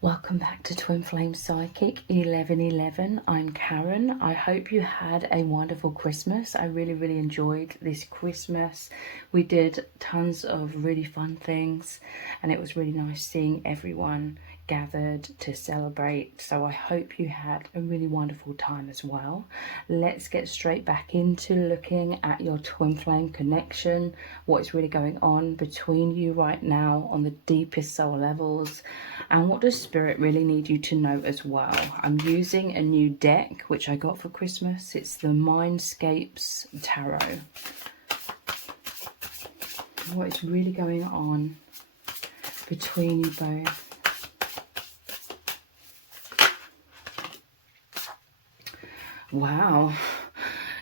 Welcome back to Twin Flame Psychic 1111. I'm Karen. I hope you had a wonderful Christmas. I really enjoyed this Christmas. We did tons of really fun things and it was really nice seeing everyone gathered to celebrate. So I hope you had a really wonderful time as well. Let's get straight back into looking at your twin flame connection, what is really going on between you right now on the deepest soul levels, and what does Spirit really need you to know as well. I'm using a new deck which I got for Christmas. It's the Mindscapes Tarot. What is really going on between you both? Wow,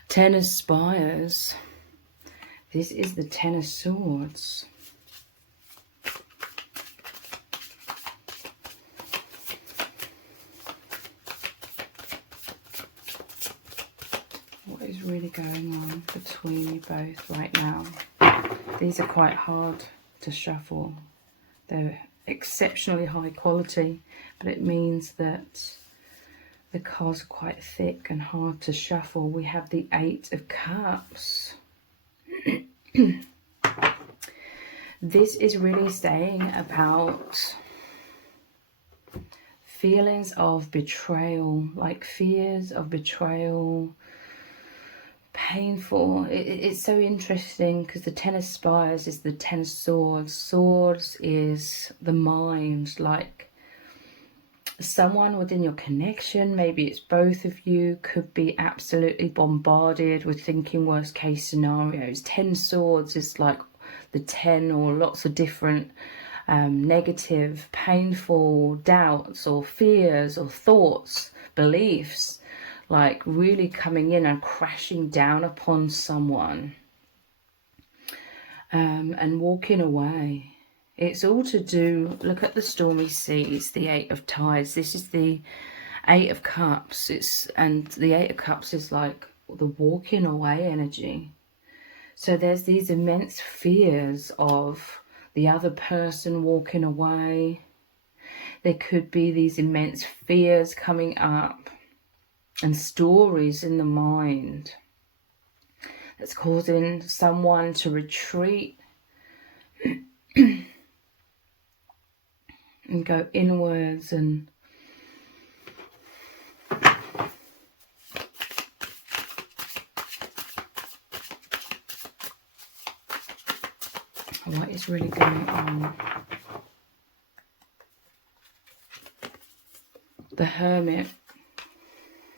Ten of Spires. This is the Ten of Swords. What is really going on between you both right now? These are quite hard to shuffle. They're exceptionally high quality, but it means that the cards are quite thick and hard to shuffle. We have the Eight of Cups. This is really saying about feelings of betrayal, like fears of betrayal, painful. It's so interesting because the Ten of Spires is the Ten of Swords. Swords is the mind, like someone within your connection, maybe it's both of you, could be absolutely bombarded with thinking worst case scenarios. 10 swords is like the 10 or lots of different negative, painful doubts or fears or thoughts, beliefs, like really coming in and crashing down upon someone and walking away. It's all to do, look at the stormy seas, the Eight of Tides. This is the Eight of Cups. And the Eight of Cups is like the walking away energy. So there's these immense fears of the other person walking away. There could be these immense fears coming up and stories in the mind that's causing someone to retreat and go inwards and what is really going on? The Hermit.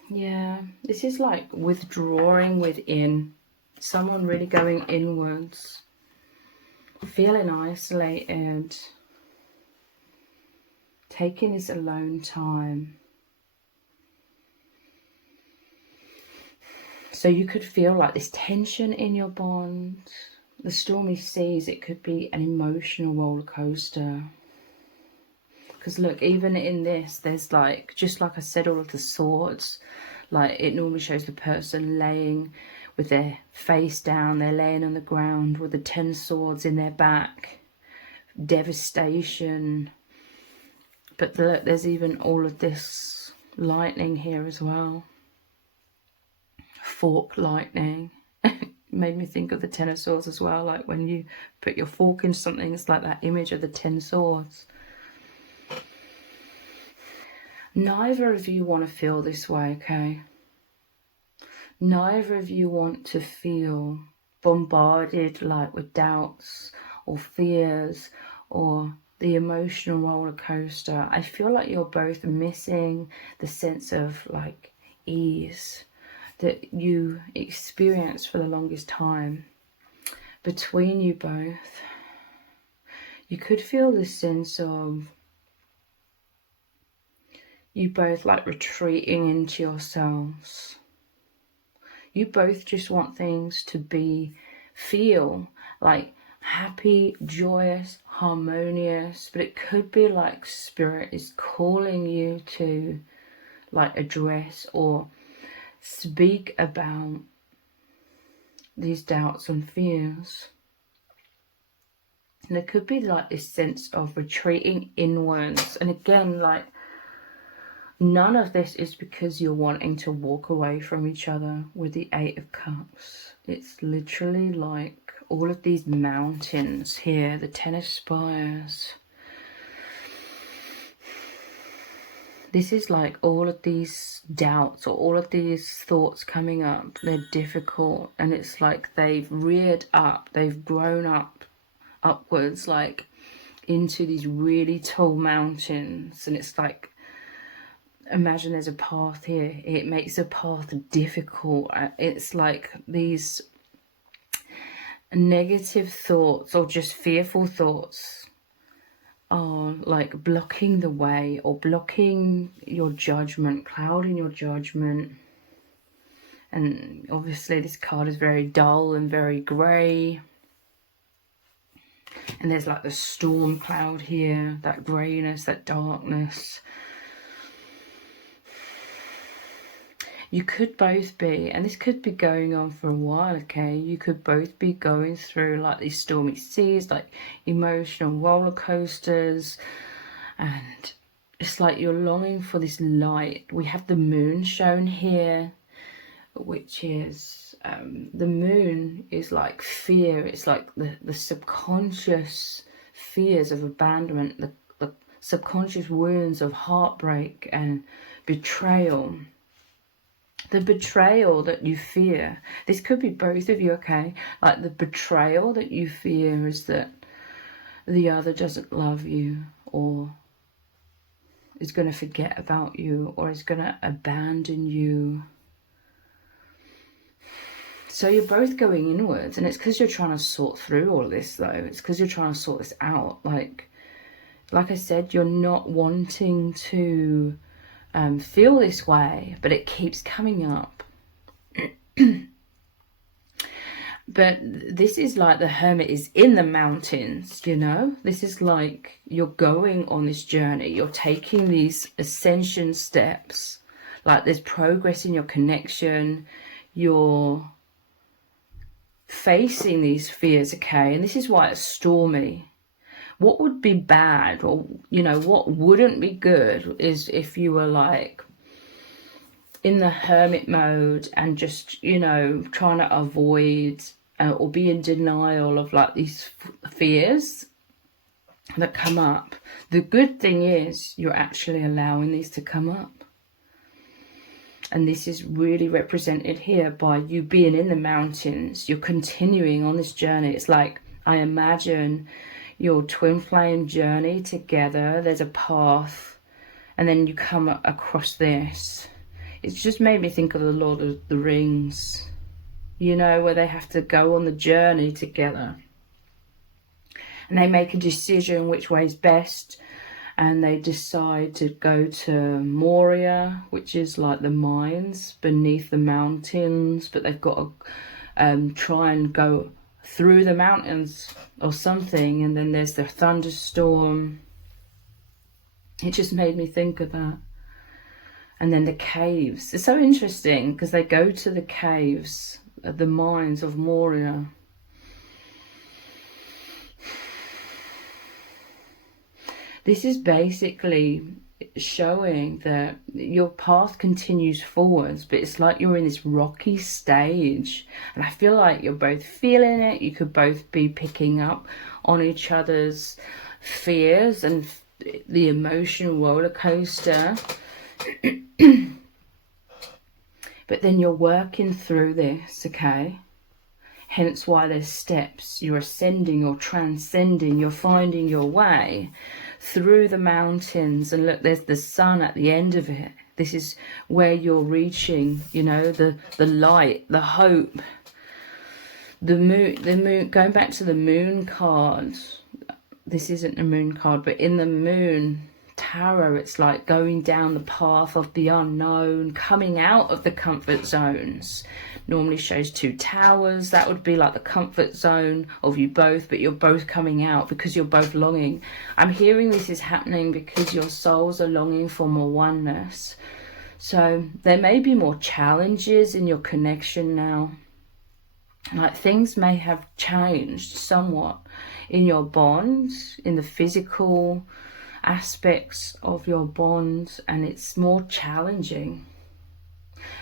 Yeah, this is like withdrawing within. Someone really going inwards, feeling isolated, taking this alone time. So you could feel like this tension in your bond. The stormy seas, it could be an emotional roller coaster. Because look, even in this, there's like, just like I said, all of the swords, like it normally shows the person laying with their face down, they're laying on the ground with the 10 swords in their back, devastation. But look, there's even all of this lightning here as well. Fork lightning. Made me think of the 10 of swords as well, like when you put your fork in something, it's like that image of the 10 swords. Neither of you want to feel this way, okay? Neither of you want to feel bombarded like with doubts or fears or the emotional roller coaster. I feel like you're both missing the sense of like ease that you experienced for the longest time. Between you both, you could feel this sense of you both like retreating into yourselves. You both just want things to feel like happy, joyous, harmonious, but it could be like Spirit is calling you to like address or speak about these doubts and fears. And there could be like this sense of retreating inwards. And again, like, none of this is because you're wanting to walk away from each other with the Eight of Cups. It's literally like all of these mountains here, the Ten of Spires. This is like all of these doubts or all of these thoughts coming up. They're difficult, and it's like they've reared up, they've grown up upwards, like into these really tall mountains. And it's like, imagine there's a path here. It makes the path difficult. It's like these negative thoughts or just fearful thoughts are like blocking the way or blocking your judgment, clouding your judgment. And obviously this card is very dull and very grey. And there's like the storm cloud here, that greyness, that darkness. You could both be, and this could be going on for a while, okay? You could both be going through like these stormy seas, like emotional roller coasters. And it's like you're longing for this light. We have the moon shown here, which is, the moon is like fear. It's like the subconscious fears of abandonment, the subconscious wounds of heartbreak and betrayal. The betrayal that you fear, this could be both of you, okay? Like the betrayal that you fear is that the other doesn't love you, or is going to forget about you, or is going to abandon you. So you're both going inwards, and it's because you're trying to sort through all this, though. It's because you're trying to sort this out. Like I said, you're not wanting to feel this way, but it keeps coming up. But this is like the Hermit is in the mountains, you know. This is like you're going on this journey. You're taking these ascension steps. Like there's progress in your connection. You're facing these fears, okay? And this is why it's stormy. What would be bad, or, you know, what wouldn't be good is if you were like in the hermit mode and just, you know, trying to avoid or be in denial of like these fears that come up. The good thing is you're actually allowing these to come up. And this is really represented here by you being in the mountains. You're continuing on this journey. It's like, I imagine your twin flame journey together. There's a path, and then you come across this. It's just made me think of the Lord of the Rings, you know, where they have to go on the journey together. And they make a decision which way is best. And they decide to go to Moria, which is like the mines beneath the mountains. But they've got to try and go through the mountains or something. And then there's the thunderstorm. It just made me think of that. And then the caves. It's so interesting because they go to the caves at the mines of Moria. This is basically showing that your path continues forwards, but it's like you're in this rocky stage. And I feel like you're both feeling it. You could both be picking up on each other's fears and the emotional roller coaster. But then you're working through this, okay? Hence why there's steps. You're ascending, you're transcending, you're finding your way through the mountains. And look, there's the sun at the end of it. This is where you're reaching, you know, the light, the hope. The moon, going back to the moon card. This isn't a moon card, but in the moon tarot, it's like going down the path of the unknown, coming out of the comfort zones. Normally shows two towers. That would be like the comfort zone of you both, but you're both coming out because you're both longing. I'm hearing this is happening because your souls are longing for more oneness. So there may be more challenges in your connection now. Like things may have changed somewhat in your bonds, in the physical aspects of your bonds, and it's more challenging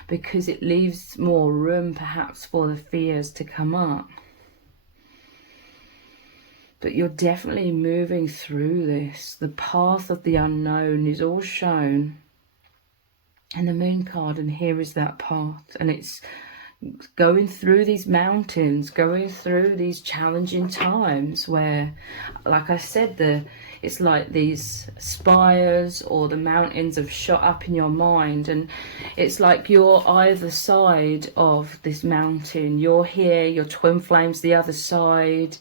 because it leaves more room perhaps for the fears to come up. But you're definitely moving through this. The path of the unknown is all shown in the moon card, and here is that path, and it's going through these mountains, going through these challenging times where, like I said, it's like these spires or the mountains have shot up in your mind, and it's like you're either side of this mountain. You're here, your twin flames the other side.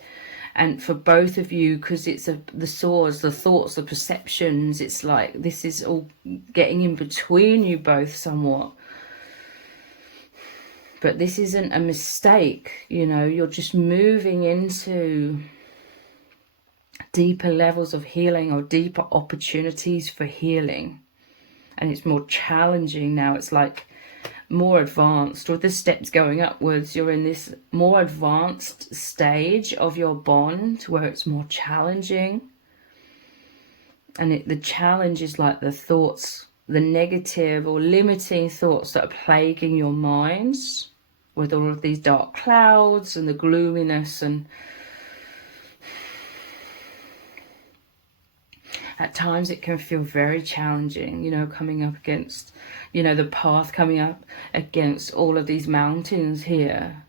And for both of you, because it's the swords, the thoughts, the perceptions, it's like this is all getting in between you both somewhat. But this isn't a mistake, you know, you're just moving into deeper levels of healing or deeper opportunities for healing. And it's more challenging now. It's like more advanced, with the steps going upwards. You're in this more advanced stage of your bond where it's more challenging. And the challenge is like the thoughts, the negative or limiting thoughts that are plaguing your minds, with all of these dark clouds and the gloominess, and at times it can feel very challenging, you know, coming up against, you know, the path coming up against all of these mountains here.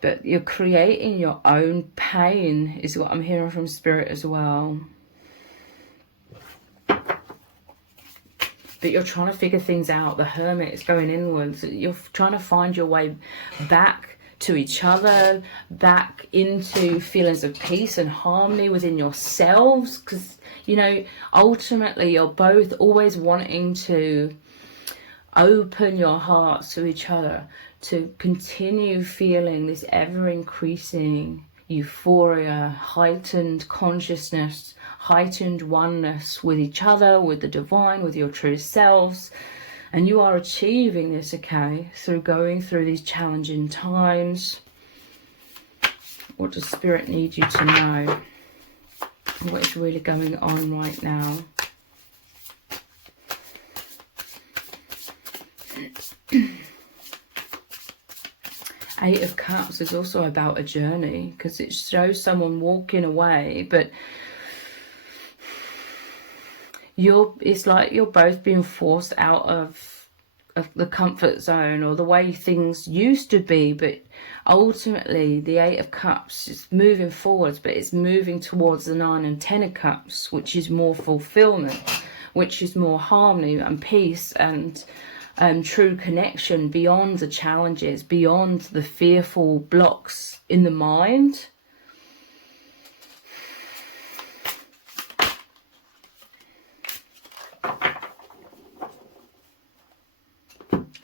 But you're creating your own pain is what I'm hearing from Spirit as well. But you're trying to figure things out. The Hermit is going inwards. You're trying to find your way back to each other, back into feelings of peace and harmony within yourselves. Because, you know, ultimately you're both always wanting to open your hearts to each other, to continue feeling this ever-increasing euphoria, heightened consciousness, heightened oneness with each other, with the divine, with your true selves. And you are achieving this, okay, through going through these challenging times. What does Spirit need you to know? What is really going on right now? Eight of Cups is also about a journey, because it shows someone walking away, but it's like you're both being forced out of the comfort zone or the way things used to be. But ultimately the Eight of Cups is moving forwards, but it's moving towards the Nine and Ten of Cups, which is more fulfillment, which is more harmony and peace and true connection beyond the challenges, beyond the fearful blocks in the mind.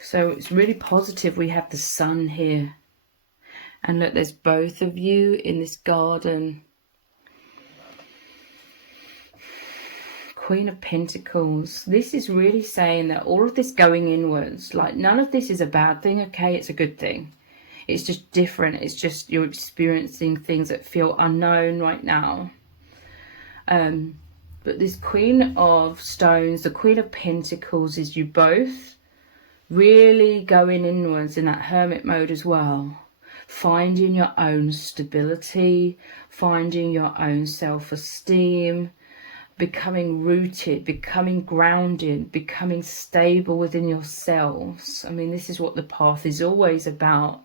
So it's really positive. We have the Sun here. And look, there's both of you in this garden. Queen of Pentacles. This is really saying that all of this going inwards, like none of this is a bad thing, okay? It's a good thing. It's just different. It's just you're experiencing things that feel unknown right now. But this Queen of Stones, the Queen of Pentacles, is you both really going inwards in that hermit mode as well. Finding your own stability, finding your own self-esteem, becoming rooted, becoming grounded, becoming stable within yourselves. I mean, this is what the path is always about,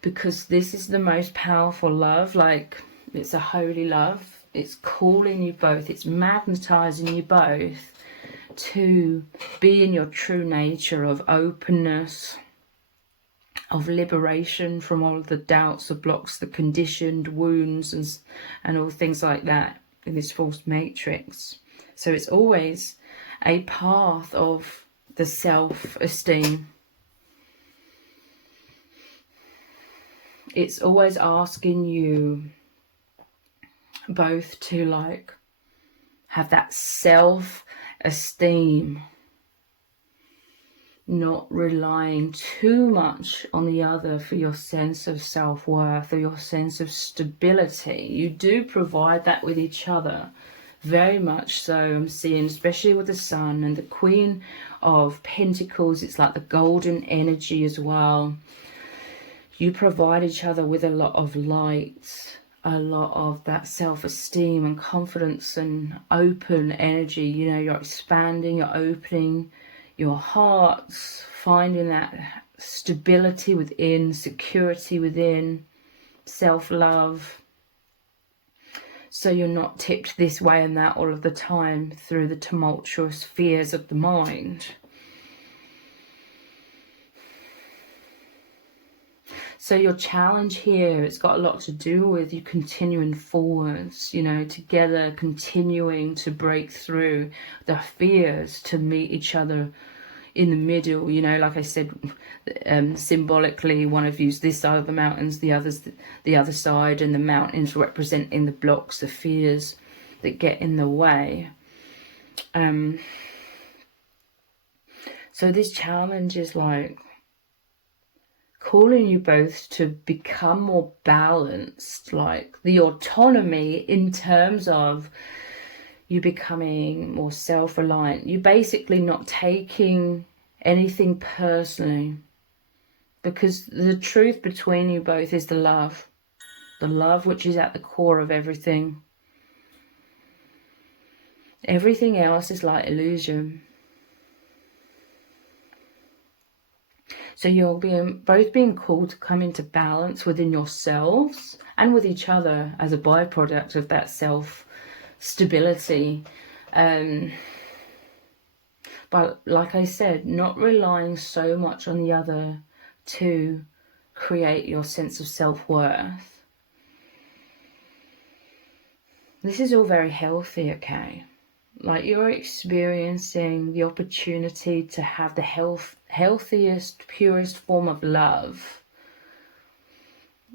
because this is the most powerful love. Like, it's a holy love. It's calling you both. It's magnetizing you both to be in your true nature of openness, of liberation from all of the doubts, the blocks, the conditioned wounds, and all things like that in this false matrix. So it's always a path of the self-esteem. It's always asking you both to like have that self-esteem not relying too much on the other for your sense of self-worth or your sense of stability. You do provide that with each other, very much so. I'm seeing, especially with the Sun and the Queen of Pentacles, it's like the golden energy as well. You provide each other with a lot of light, a lot of that self-esteem and confidence and open energy. You know, you're expanding, you're opening your hearts, finding that stability within, security within, self-love. So you're not tipped this way and that all of the time through the tumultuous fears of the mind. So your challenge here, it's got a lot to do with you continuing forwards, you know, together, continuing to break through the fears, to meet each other in the middle. You know, like I said, symbolically, one of you's this side of the mountains, the other's the other side, and the mountains representing the blocks, the fears that get in the way. So this challenge is like calling you both to become more balanced, like the autonomy in terms of you becoming more self-reliant. You basically not taking anything personally, because the truth between you both is the love which is at the core of everything. Everything else is like illusion. So you're both being called to come into balance within yourselves and with each other as a byproduct of that self-stability. But like I said, not relying so much on the other to create your sense of self-worth. This is all very healthy, okay? Like you're experiencing the opportunity to have the healthiest, purest form of love,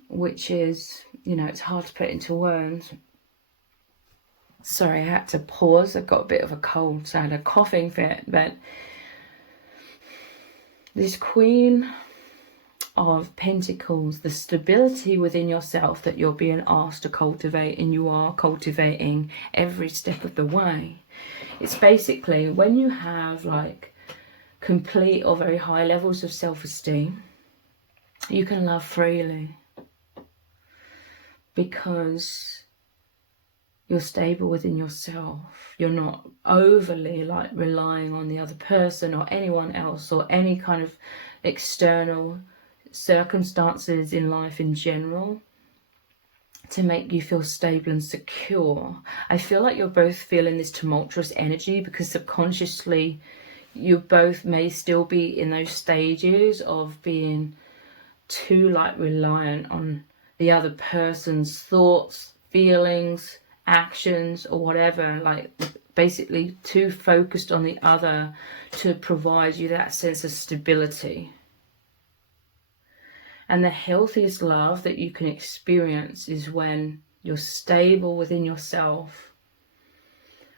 which is, you know, it's hard to put into words. Sorry, I had to pause. I've got a bit of a cold, so I had a coughing fit. But this Queen of Pentacles, the stability within yourself that you're being asked to cultivate, and you are cultivating every step of the way. It's basically when you have like complete or very high levels of self-esteem, you can love freely because you're stable within yourself. You're not overly like relying on the other person or anyone else or any kind of external circumstances in life in general to make you feel stable and secure. I feel like you're both feeling this tumultuous energy because subconsciously you both may still be in those stages of being too like reliant on the other person's thoughts, feelings, actions or whatever, like basically too focused on the other to provide you that sense of stability. And the healthiest love that you can experience is when you're stable within yourself,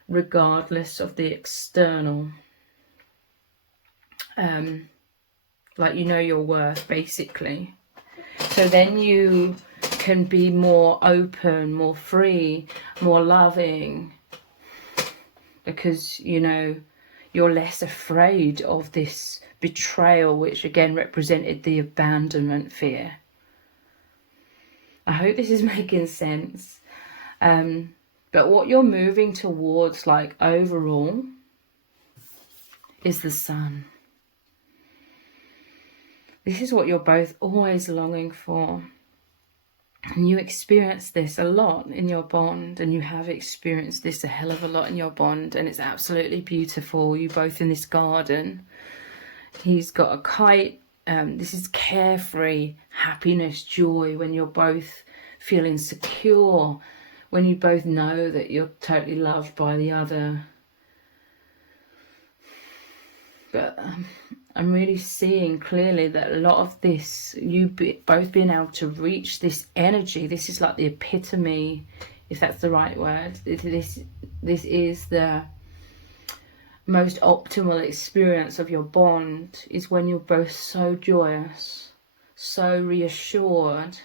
regardless of the external. Like you know your worth, basically. So then you can be more open, more free, more loving, because you know you're less afraid of this betrayal, which again represented the abandonment fear. I hope this is making sense. But what you're moving towards, like overall, is the Sun. This is what you're both always longing for. And you experience this a lot in your bond, and you have experienced this a hell of a lot in your bond, and it's absolutely beautiful. You both in this garden. He's got a kite. This is carefree, happiness, joy, when you're both feeling secure, when you both know that you're totally loved by the other. But I'm really seeing clearly that a lot of this, both being able to reach this energy, this is like the epitome, if that's the right word. This is the most optimal experience of your bond is when you're both so joyous, so reassured,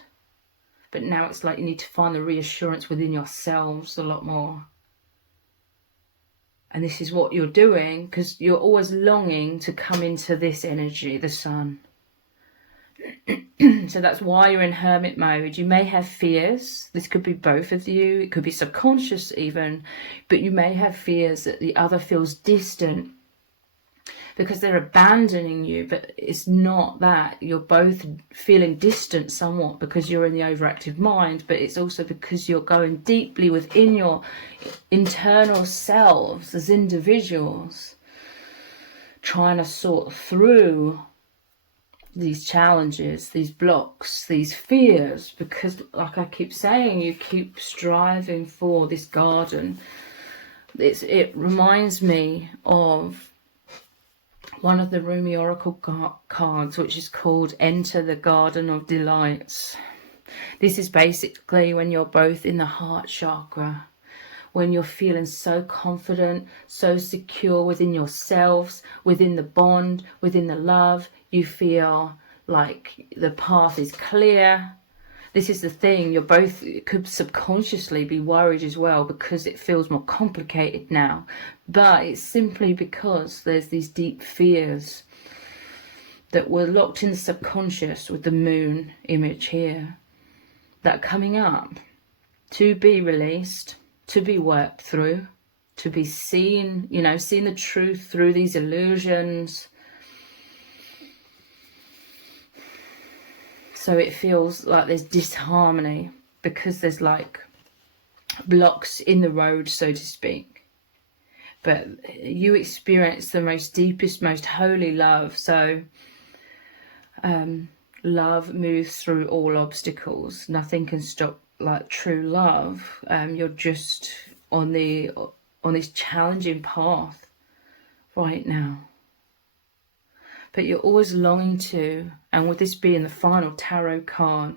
but now it's like you need to find the reassurance within yourselves a lot more. And this is what you're doing because you're always longing to come into this energy, the sun. So that's why you're in hermit mode. You may have fears. This could be both of you. It could be subconscious even. But you may have fears that the other feels distant because they're abandoning you. But it's not that. You're both feeling distant somewhat because you're in the overactive mind. But it's also because you're going deeply within your internal selves as individuals, trying to sort through these challenges, these blocks, these fears, because like I keep saying, you keep striving for this garden. It reminds me of one of the Rumi Oracle cards, which is called Enter the Garden of Delights. This is basically when you're both in the heart chakra, when you're feeling so confident, so secure within yourselves, within the bond, within the love. You feel like the path is clear. This is the thing, you're both could subconsciously be worried as well because it feels more complicated now. But it's simply because there's these deep fears that were locked in the subconscious with the moon image here that are coming up to be released, to be worked through, to be seen, you know, seeing the truth through these illusions. So it feels like there's disharmony because there's like blocks in the road, so to speak. But you experience the most deepest, most holy love. So love moves through all obstacles. Nothing can stop like true love. You're just on this challenging path right now. But you're always longing to, and with this being the final tarot card,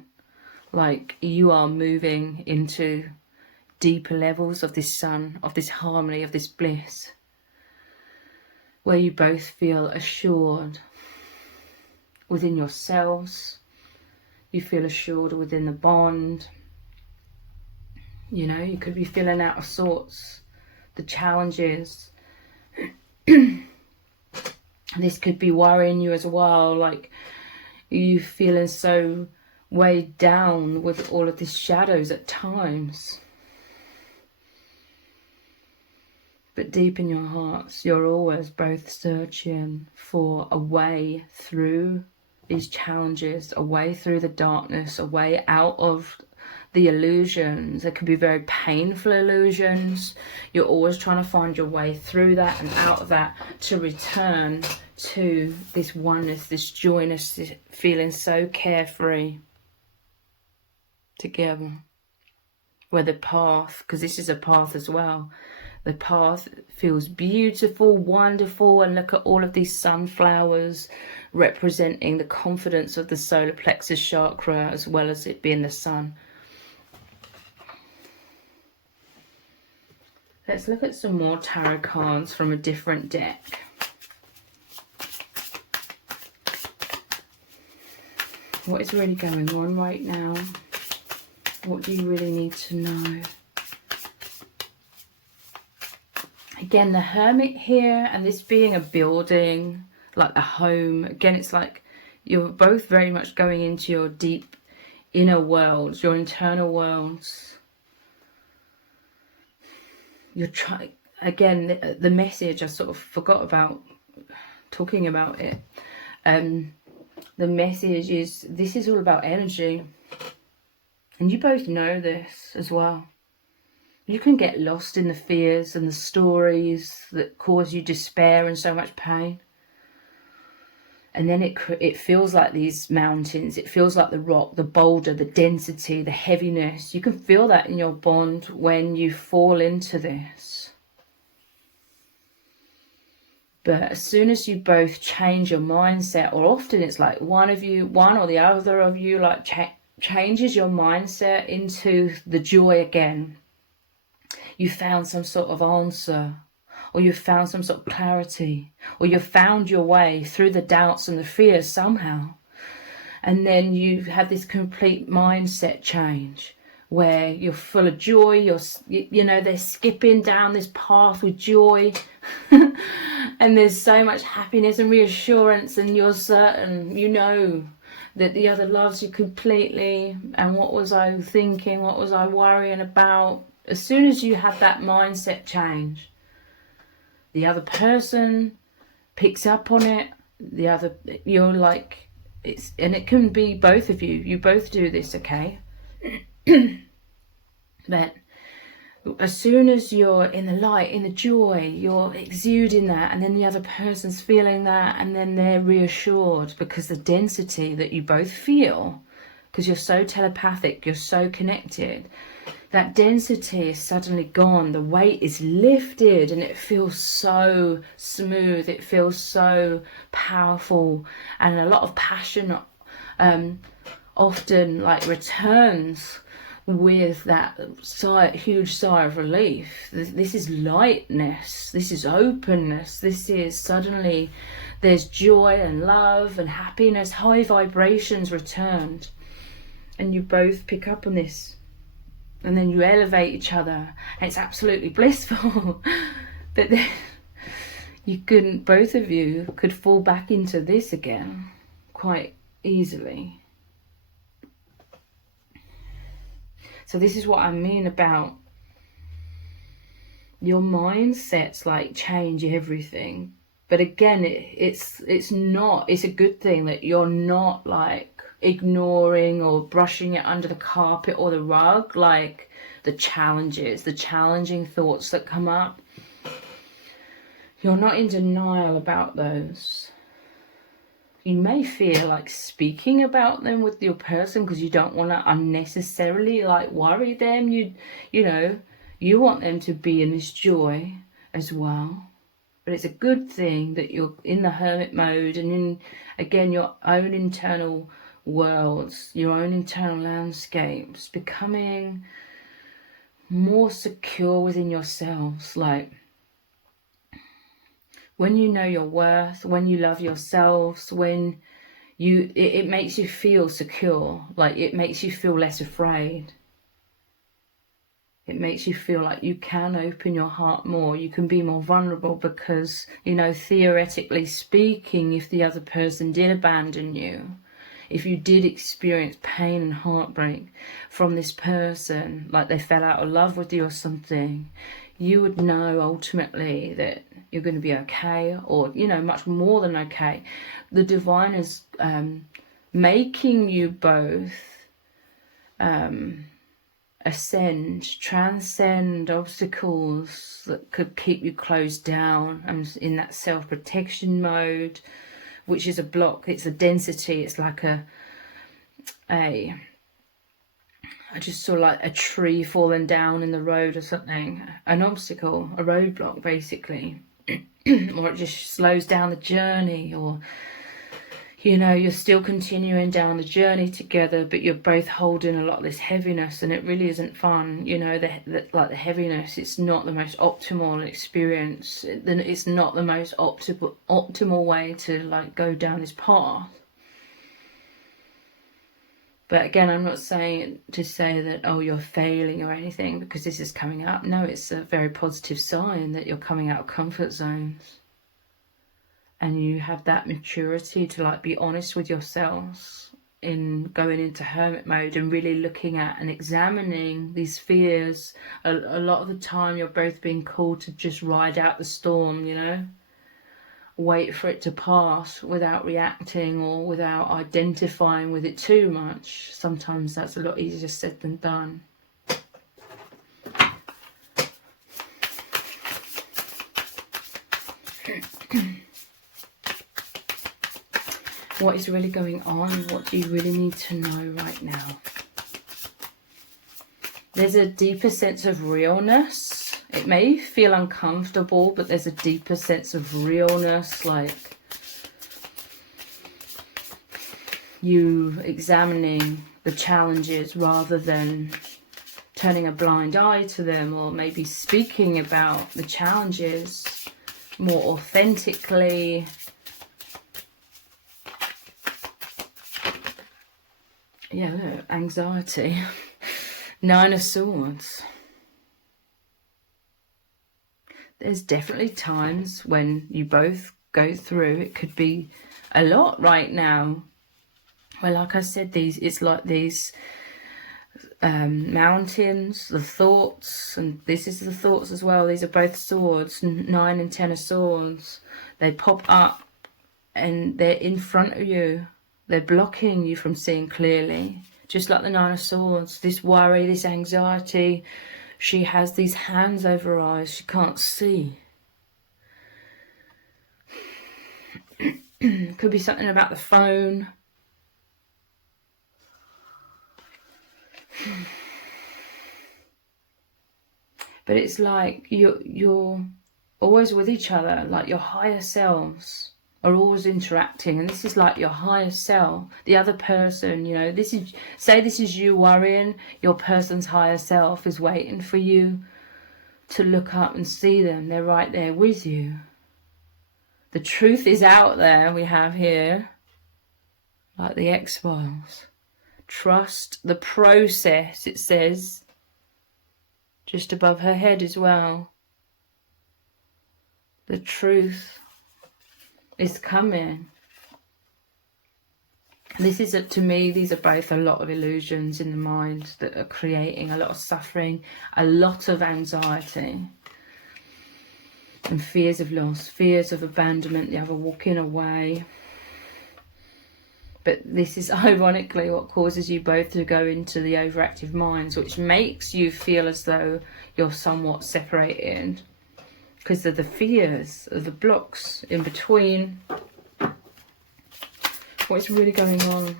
like you are moving into deeper levels of this sun, of this harmony, of this bliss, where you both feel assured within yourselves, you feel assured within the bond. You know, you could be feeling out of sorts, the challenges. This could be worrying you as well, like you feeling so weighed down with all of these shadows at times. But deep in your hearts, you're always both searching for a way through these challenges, a way through the darkness, a way out of the illusions. It could be very painful illusions. You're always trying to find your way through that and out of that to return to this oneness, this joyness, this feeling so carefree together. Where the path, because this is a path as well, the path feels beautiful, wonderful, and look at all of these sunflowers representing the confidence of the solar plexus chakra as well as it being the sun. Let's look at some more tarot cards from a different deck. What is really going on right now? What do you really need to know? Again, the Hermit here, and this being a building, like a home. Again, it's like you're both very much going into your deep inner worlds, your internal worlds. You're trying, again, the message, I sort of forgot about talking about it. The message is, this is all about energy. And you both know this as well. You can get lost in the fears and the stories that cause you despair and so much pain. And then it feels like these mountains. It feels like the rock, the boulder, the density, the heaviness. You can feel that in your bond when you fall into this. But as soon as you both change your mindset, or often it's like one or the other of you, like changes your mindset into the joy again. You found some sort of answer, or you've found some sort of clarity, or you've found your way through the doubts and the fears somehow. And then you've had this complete mindset change where you're full of joy, you know, they're skipping down this path with joy. And there's so much happiness and reassurance, and you're certain, you know, that the other loves you completely. And what was I thinking? What was I worrying about? As soon as you have that mindset change, the other person picks up on it. You're like, and it can be both of you. You both do this, okay? But as soon as you're in the light, in the joy, you're exuding that, and then the other person's feeling that, and then they're reassured, because the density that you both feel, because you're so telepathic, you're so connected, that density is suddenly gone. The weight is lifted, and it feels so smooth. It feels so powerful, and a lot of passion often like returns with that huge sigh of relief. This is lightness, this is openness, this is suddenly there's joy and love and happiness, high vibrations returned, and you both pick up on this, and then you elevate each other, and it's absolutely blissful. But then both of you could fall back into this again quite easily. So this is what I mean about your mindsets, like, change everything. But again, it's a good thing that you're not like ignoring or brushing it under the carpet or the rug, like the challenging thoughts that come up. You're not in denial about those. You may feel like speaking about them with your person because you don't want to unnecessarily like worry them. You know, you want them to be in this joy as well. But it's a good thing that you're in the hermit mode and in, again, your own internal worlds, your own internal landscapes, becoming more secure within yourselves. Like, when you know your worth, when you love yourselves, when it makes you feel secure, like it makes you feel less afraid. It makes you feel like you can open your heart more, you can be more vulnerable, because, you know, theoretically speaking, if the other person did abandon you, if you did experience pain and heartbreak from this person, like they fell out of love with you or something, you would know ultimately that you're going to be okay, or, you know, much more than okay. The divine is making you both ascend, transcend obstacles that could keep you closed down and in that self-protection mode, which is a block. It's a density. It's like I just saw like a tree falling down in the road or something, an obstacle, a roadblock basically. Or it just slows down the journey, or, you know, you're still continuing down the journey together, but you're both holding a lot of this heaviness, and it really isn't fun. You know, like the heaviness, it's not the most optimal experience. It's not the most optimal way to like go down this path. But again, I'm not saying to say that, oh, you're failing or anything because this is coming up. No, it's a very positive sign that you're coming out of comfort zones. And you have that maturity to like be honest with yourselves in going into hermit mode and really looking at and examining these fears. A lot of the time you're both being called to just ride out the storm, you know. Wait for it to pass without reacting or without identifying with it too much. Sometimes that's a lot easier said than done. What is really going on? What do you really need to know right now? There's a deeper sense of realness. It may feel uncomfortable, but there's a deeper sense of realness, like you examining the challenges rather than turning a blind eye to them, or maybe speaking about the challenges. more authentically. Yeah, look, anxiety. 9 of Swords. There's definitely times when you both go through, it could be a lot right now. Well, like I said, it's like these mountains, the thoughts, and this is the thoughts as well. These are both swords, 9 and 10 of Swords. They pop up and they're in front of you. They're blocking you from seeing clearly. Just like the 9 of Swords, this worry, this anxiety. She has these hands over her eyes. She can't see. Could be something about the phone. But it's like you're always with each other, like your higher selves are always interacting, and this is like your higher self, the other person, you know, this is you worrying, your person's higher self is waiting for you to look up and see them. They're right there with you. The truth is out there, we have here, like the X-Files. Trust the process, it says, just above her head as well. The truth is coming. This is, to me, these are both a lot of illusions in the mind that are creating a lot of suffering, a lot of anxiety, and fears of loss, fears of abandonment, the other walking away. But this is ironically what causes you both to go into the overactive minds, which makes you feel as though you're somewhat separated because of the fears, of the blocks in between. What's really going on?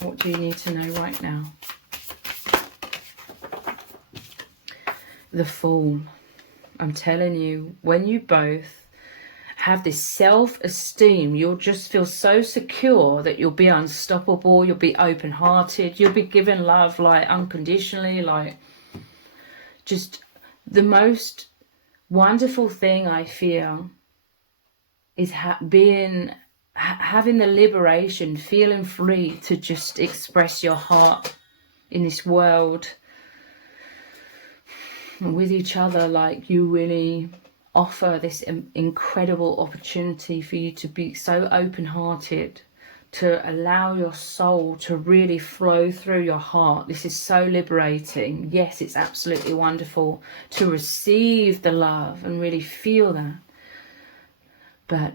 What do you need to know right now? The Fool. I'm telling you, when you both have this self-esteem, you'll just feel so secure that you'll be unstoppable, you'll be open-hearted, you'll be given love like unconditionally, like just the most wonderful thing I feel is having the liberation, feeling free to just express your heart in this world. With each other, like you really offer this incredible opportunity for you to be so open-hearted, to allow your soul to really flow through your heart. This is so liberating. Yes, it's absolutely wonderful to receive the love and really feel that. But,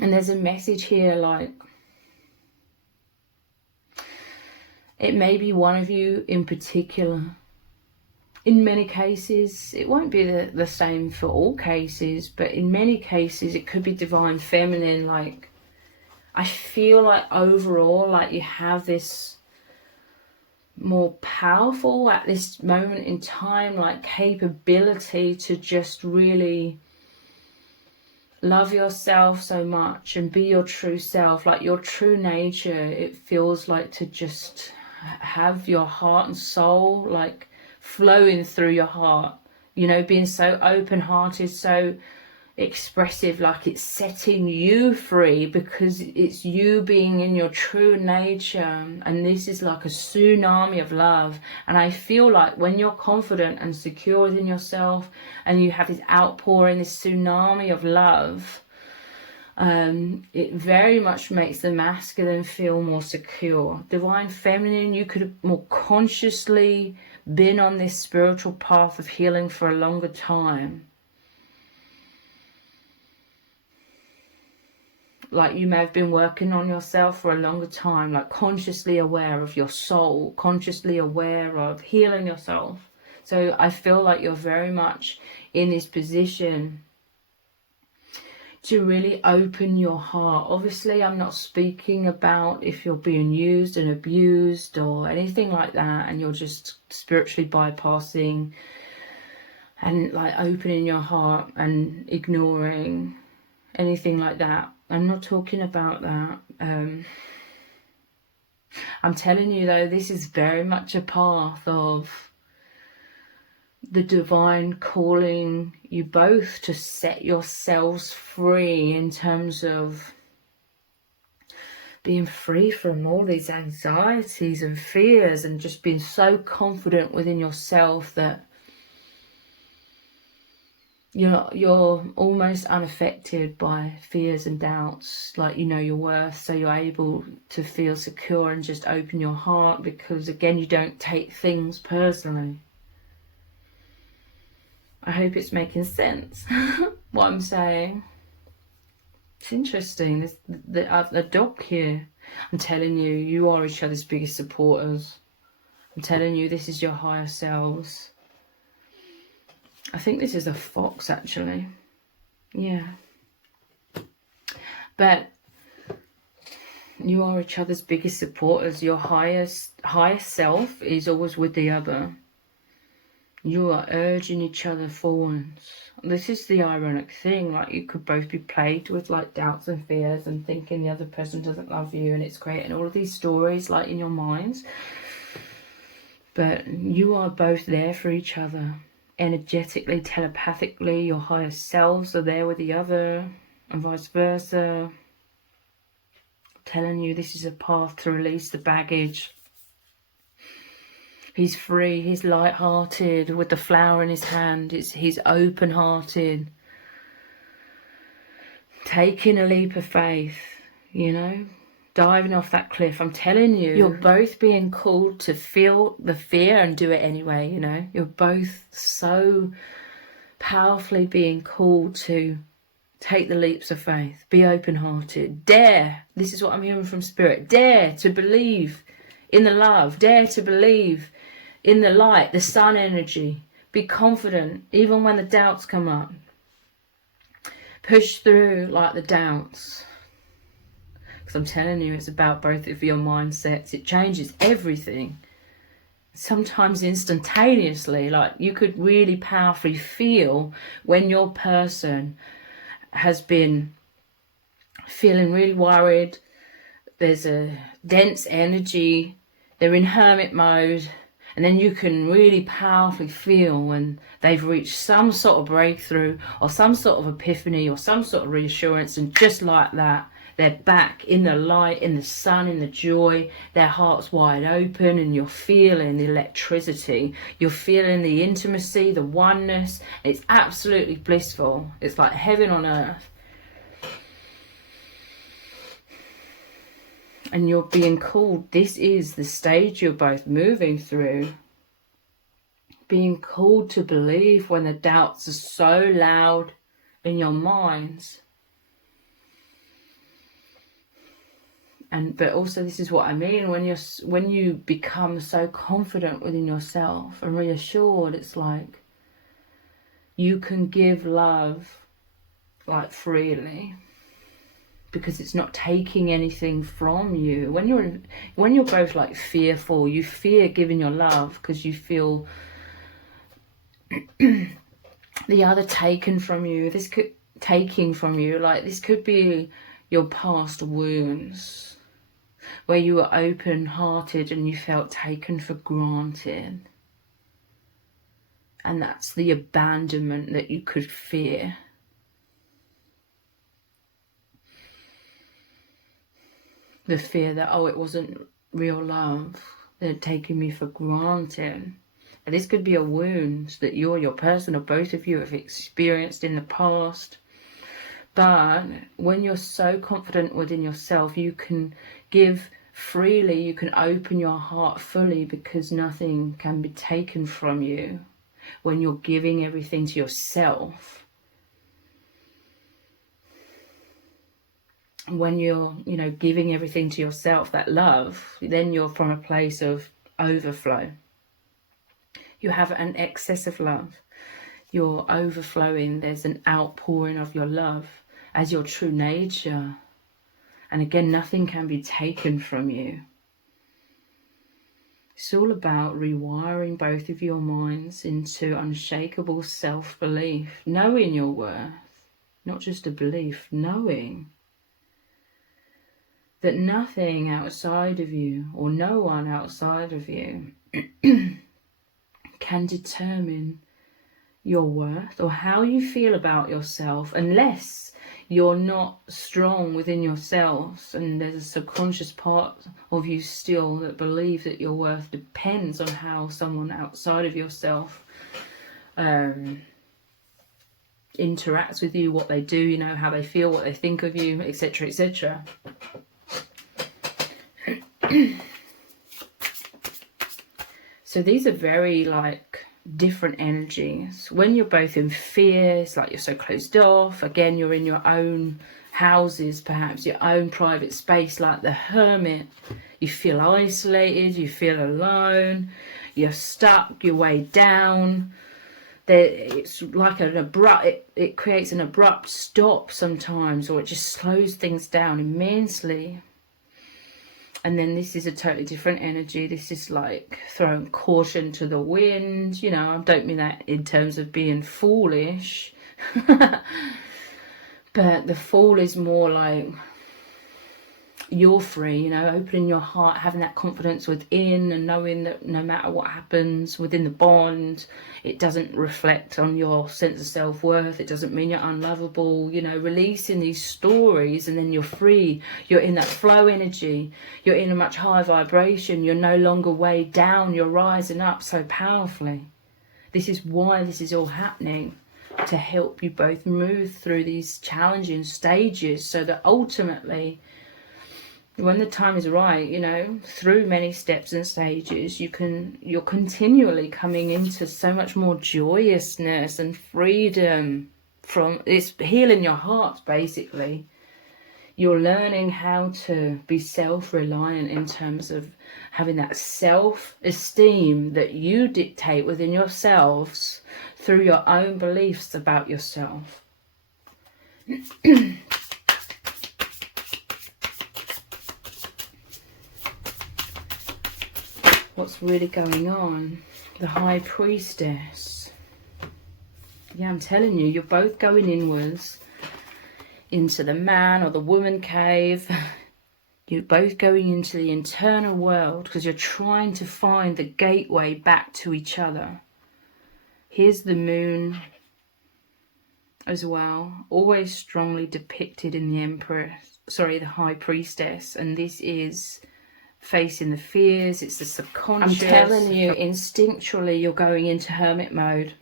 and there's a message here, like, it may be one of you in particular. In many cases, it won't be the same for all cases, but in many cases it could be divine feminine. Like, I feel like overall, like you have this more powerful at this moment in time, like capability to just really love yourself so much and be your true self, like your true nature. It feels like to just have your heart and soul like flowing through your heart, you know, being so open-hearted, so expressive, like it's setting you free because it's you being in your true nature. And this is like a tsunami of love. And I feel like when you're confident and secure in yourself and you have this outpouring, this tsunami of love, it very much makes the masculine feel more secure. Divine feminine, you could have more consciously been on this spiritual path of healing for a longer time. Like you may have been working on yourself for a longer time, like consciously aware of your soul, consciously aware of healing yourself. So I feel like you're very much in this position to really open your heart. Obviously, I'm not speaking about if you're being used and abused or anything like that, and you're just spiritually bypassing and like opening your heart and ignoring anything like that. I'm not talking about that. I'm telling you though, this is very much a path of the divine calling you both to set yourselves free, in terms of being free from all these anxieties and fears, and just being so confident within yourself that you're almost unaffected by fears and doubts. Like, you know your worth, so you're able to feel secure and just open your heart, because again, you don't take things personally. I hope it's making sense what I'm saying. It's interesting. There's the dog here. I'm telling you, you are each other's biggest supporters. I'm telling you, this is your higher selves. I think this is a fox, actually. Yeah. But you are each other's biggest supporters. Your highest self is always with the other. You are urging each other forwards. This is the ironic thing. Like, you could both be plagued with like doubts and fears and thinking the other person doesn't love you, and it's creating all of these stories like in your minds. But you are both there for each other. Energetically, telepathically, your higher selves are there with the other, and vice versa. I'm telling you, this is a path to release the baggage. He's free, he's light-hearted with the flower in his hand. He's open-hearted, taking a leap of faith, you know, diving off that cliff. I'm telling you, you're both being called to feel the fear and do it anyway, you know. You're both so powerfully being called to take the leaps of faith, be open-hearted, dare. This is what I'm hearing from Spirit. Dare to believe in the love, dare to believe in the light, the sun energy. Be confident even when the doubts come up. Push through like the doubts. Because I'm telling you, it's about both of your mindsets. It changes everything. Sometimes instantaneously. Like, you could really powerfully feel when your person has been feeling really worried. There's a dense energy. They're in hermit mode. And then you can really powerfully feel when they've reached some sort of breakthrough or some sort of epiphany or some sort of reassurance. And just like that, they're back in the light, in the sun, in the joy. Their heart's wide open, and you're feeling the electricity. You're feeling the intimacy, the oneness. It's absolutely blissful. It's like heaven on earth. And you're being called, this is the stage you're both moving through. Being called to believe when the doubts are so loud in your minds. But also, this is what I mean, when you become so confident within yourself and reassured, it's like you can give love like freely. Because it's not taking anything from you. When you're both like fearful, you fear giving your love because you feel the other taken from you. This could be your past wounds, where you were open-hearted and you felt taken for granted, and that's the abandonment that you could fear. The fear that, oh, it wasn't real love. They're taking me for granted. And this could be a wound that you or your person or both of you have experienced in the past. But when you're so confident within yourself, you can give freely, you can open your heart fully, because nothing can be taken from you when you're giving everything to yourself. When you're, giving everything to yourself, that love, then you're from a place of overflow. You have an excess of love. You're overflowing. There's an outpouring of your love as your true nature. And again, nothing can be taken from you. It's all about rewiring both of your minds into unshakable self-belief, knowing your worth, not just a belief, knowing. that nothing outside of you, or no one outside of you, can determine your worth or how you feel about yourself, unless you're not strong within yourselves and there's a subconscious part of you still that believe that your worth depends on how someone outside of yourself interacts with you, what they do, you know, how they feel, what they think of you, etc., etc. So these are very like different energies. When you're both in fear, it's like you're so closed off. Again, you're in your own houses, perhaps your own private space, like the hermit. You feel isolated, you feel alone, you're stuck, you're weighed down. It's like an abrupt, it creates an abrupt stop sometimes, or it just slows things down immensely. And then this is a totally different energy. This is like throwing caution to the wind. You know, I don't mean that in terms of being foolish. But the fool is more like you're free, you know, opening your heart, having that confidence within, and knowing that no matter what happens within the bond, it doesn't reflect on your sense of self-worth. It doesn't mean you're unlovable, you know, releasing these stories, and then you're free. You're in that flow energy. You're in a much higher vibration. You're no longer weighed down. You're rising up so powerfully. This is why this is all happening, to help you both move through these challenging stages, so that ultimately, when the time is right, you know, through many steps and stages, you're continually coming into so much more joyousness and freedom from it's healing your heart. Basically, you're learning how to be self-reliant in terms of having that self-esteem that you dictate within yourselves through your own beliefs about yourself. What's really going on? The High Priestess. Yeah, I'm telling you, you're both going inwards into the man or the woman cave. You're both going into the internal world because you're trying to find the gateway back to each other. Here's the moon as well, always strongly depicted in the Empress, sorry, the High Priestess, and this is facing the fears, it's the subconscious. I'm telling you, instinctually you're going into hermit mode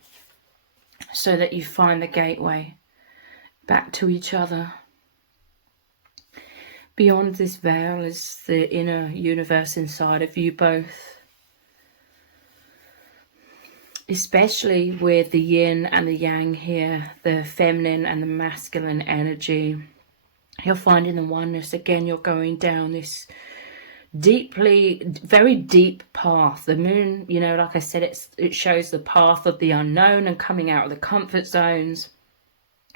so that you find the gateway back to each other. Beyond this veil is the inner universe inside of you both, especially with the yin and the yang here, the feminine and the masculine energy. You're finding the oneness. Again, you're going down this deeply, very deep path. The moon, you know, like I said, it shows the path of the unknown and coming out of the comfort zones.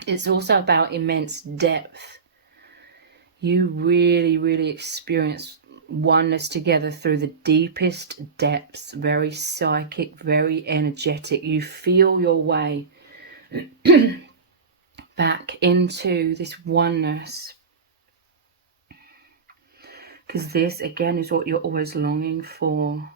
It's also about immense depth. You really, really experience oneness together through the deepest depths, very psychic, very energetic. You feel your way back into this oneness. Because this, again, is what you're always longing for.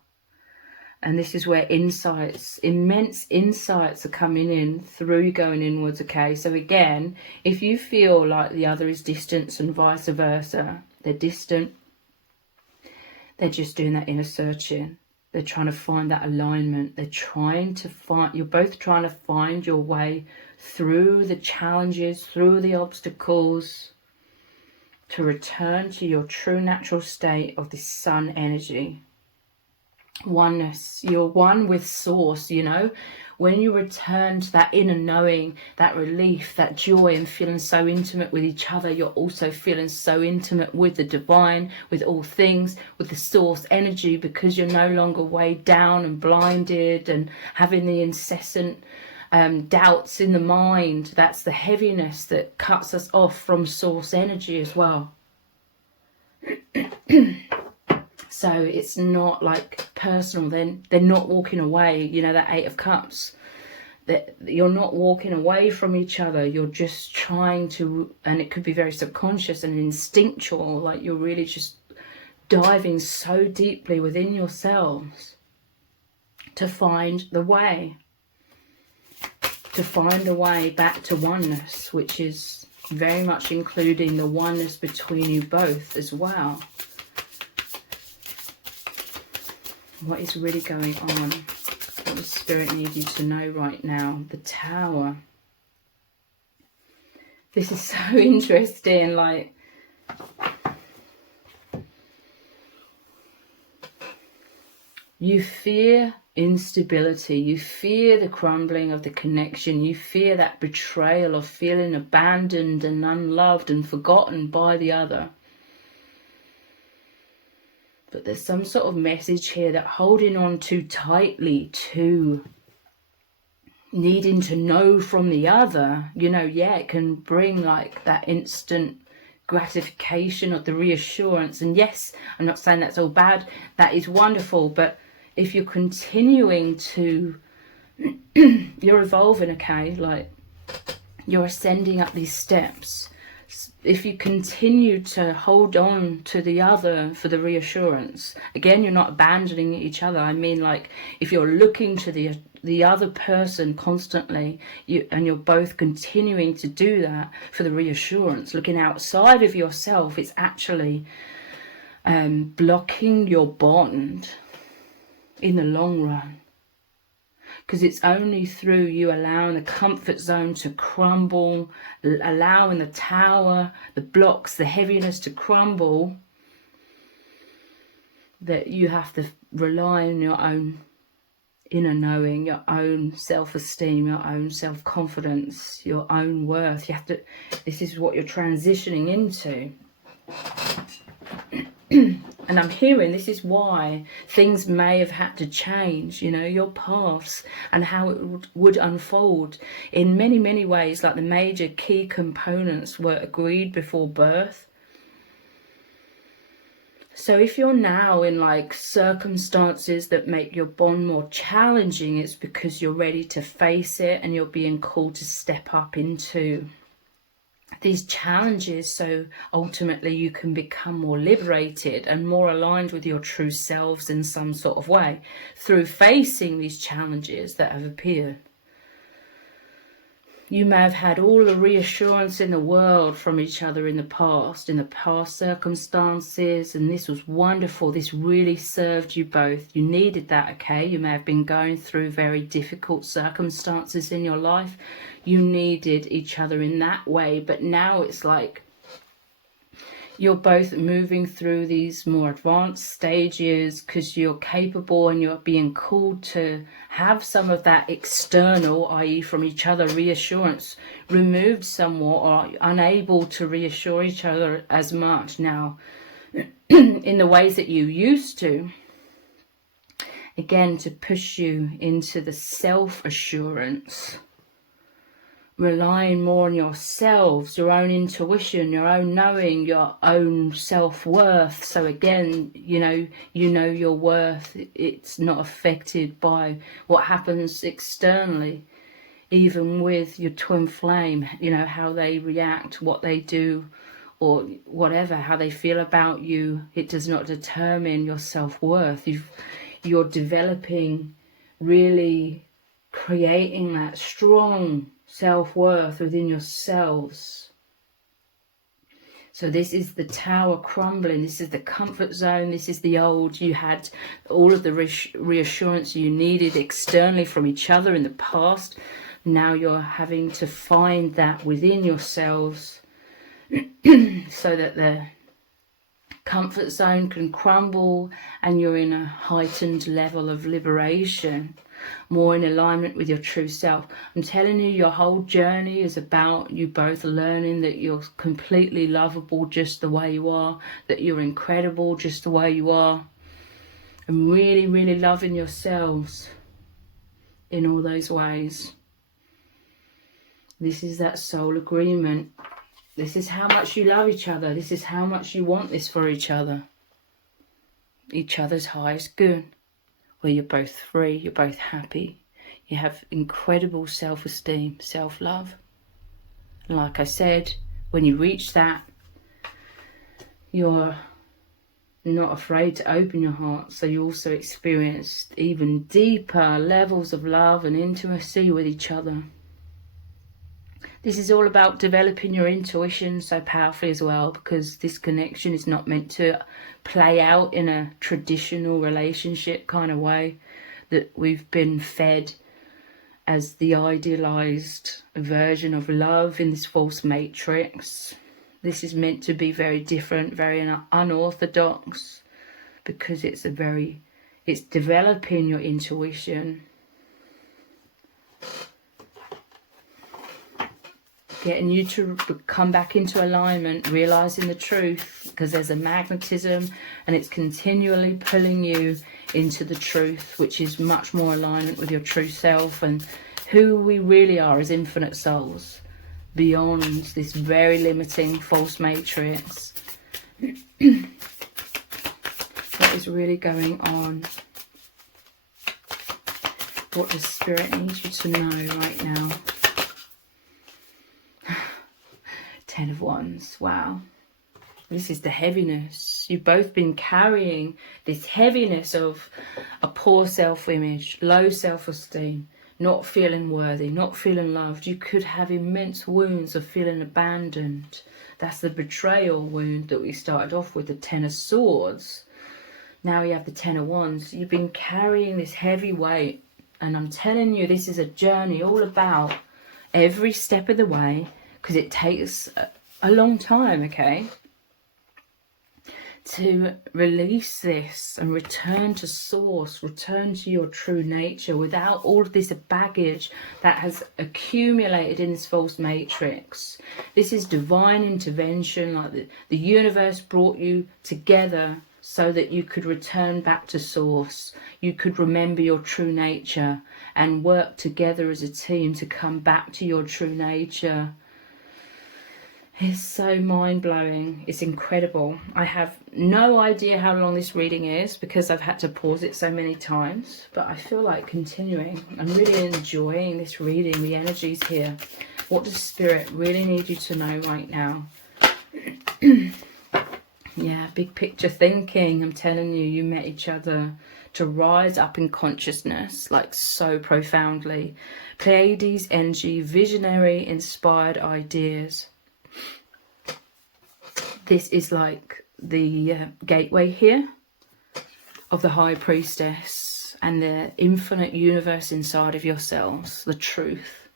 And this is where insights, immense insights are coming in through going inwards, okay? So again, if you feel like the other is distant and vice versa, they're distant, they're just doing that inner searching. They're trying to find that alignment. They're trying to find, you're both trying to find your way through the challenges, through the obstacles, to return to your true natural state of this sun energy. Oneness. You're one with source, you know. When you return to that inner knowing, that relief, that joy, and feeling so intimate with each other, you're also feeling so intimate with the divine, with all things, with the source energy, because you're no longer weighed down and blinded and having the incessant doubts in the mind. That's the heaviness that cuts us off from source energy as well. So it's not like personal. They're not walking away, you know, that 8 of Cups. that you're not walking away from each other, you're just trying to, and it could be very subconscious and instinctual, like you're really just diving so deeply within yourselves to find the way, back to oneness, which is very much including the oneness between you both as well. What is really going on? What does Spirit need you to know right now? The Tower. This is so interesting, like you fear instability, you fear the crumbling of the connection, you fear that betrayal of feeling abandoned and unloved and forgotten by the other. But there's some sort of message here that holding on too tightly to needing to know from the other, you know, yeah, it can bring like that instant gratification of the reassurance. And yes, I'm not saying that's all bad, that is wonderful, but if you're continuing to, you're evolving, okay, like you're ascending up these steps. If you continue to hold on to the other for the reassurance, again, you're not abandoning each other. I mean, like, if you're looking to the other person constantly, and you're both continuing to do that for the reassurance, looking outside of yourself, it's actually blocking your bond in the long run. Because it's only through you allowing the comfort zone to crumble, allowing the tower, the blocks, the heaviness to crumble, that you have to rely on your own inner knowing, your own self-esteem, your own self-confidence, your own worth. You have to, this is what you're transitioning into. And I'm hearing this is why things may have had to change, you know, your paths and how it would unfold in many, many ways. Like the major key components were agreed before birth. So if you're now in like circumstances that make your bond more challenging, it's because you're ready to face it and you're being called to step up into these challenges, so ultimately you can become more liberated and more aligned with your true selves in some sort of way through facing these challenges that have appeared. You may have had all the reassurance in the world from each other in the past circumstances, and this was wonderful. This really served you both. You needed that, okay? You may have been going through very difficult circumstances in your life. You needed each other in that way, but now it's like you're both moving through these more advanced stages because you're capable and you're being called to have some of that external, i.e. from each other, reassurance removed somewhat, or unable to reassure each other as much now in the ways that you used to. Again, to push you into the self-assurance, relying more on yourselves, your own intuition, your own knowing, your own self-worth. So again, you know your worth. It's not affected by what happens externally, even with your twin flame, you know, how they react, what they do, or whatever, how they feel about you. It does not determine your self-worth. You're developing, really creating that strong self-worth within yourselves. So this is the tower crumbling. This is the comfort zone. This is the old. You had all of the reassurance you needed externally from each other in the past. Now you're having to find that within yourselves so that the comfort zone can crumble and you're in a heightened level of liberation, more in alignment with your true self. I'm telling you, your whole journey is about you both learning that you're completely lovable just the way you are, that you're incredible just the way you are, and really, really loving yourselves in all those ways. This is that soul agreement. This is how much you love each other. This is how much you want this for each other. Each other's highest good. Where you're both free, you're both happy. You have incredible self-esteem, self-love. And like I said, when you reach that, you're not afraid to open your heart, so you also experience even deeper levels of love and intimacy with each other. This is all about developing your intuition so powerfully as well, because this connection is not meant to play out in a traditional relationship kind of way that we've been fed as the idealized version of love in this false matrix. This is meant to be very different, very unorthodox, because it's developing your intuition, getting you to come back into alignment, realizing the truth, because there's a magnetism and it's continually pulling you into the truth, which is much more alignment with your true self and who we really are as infinite souls, beyond this very limiting false matrix. What is really going on? What does Spirit need you to know right now? 10 of Wands. Wow. This is the heaviness. You've both been carrying this heaviness of a poor self-image, low self-esteem, not feeling worthy, not feeling loved. You could have immense wounds of feeling abandoned. That's the betrayal wound that we started off with, the 10 of Swords. Now you have the 10 of Wands. You've been carrying this heavy weight, and I'm telling you, this is a journey all about every step of the way, because it takes a long time, okay, to release this and return to source, return to your true nature without all of this baggage that has accumulated in this false matrix. This is divine intervention, like the universe brought you together so that you could return back to source. You could remember your true nature and work together as a team to come back to your true nature. It's so mind-blowing. It's incredible. I have no idea how long this reading is because I've had to pause it so many times, but I feel like continuing. I'm really enjoying this reading, the energies here. What does Spirit really need you to know right now? Yeah, big picture thinking. I'm telling you, you met each other to rise up in consciousness, like so profoundly. Pleiades energy, visionary, inspired ideas. This is like the gateway here of the High Priestess and the infinite universe inside of yourselves, the truth.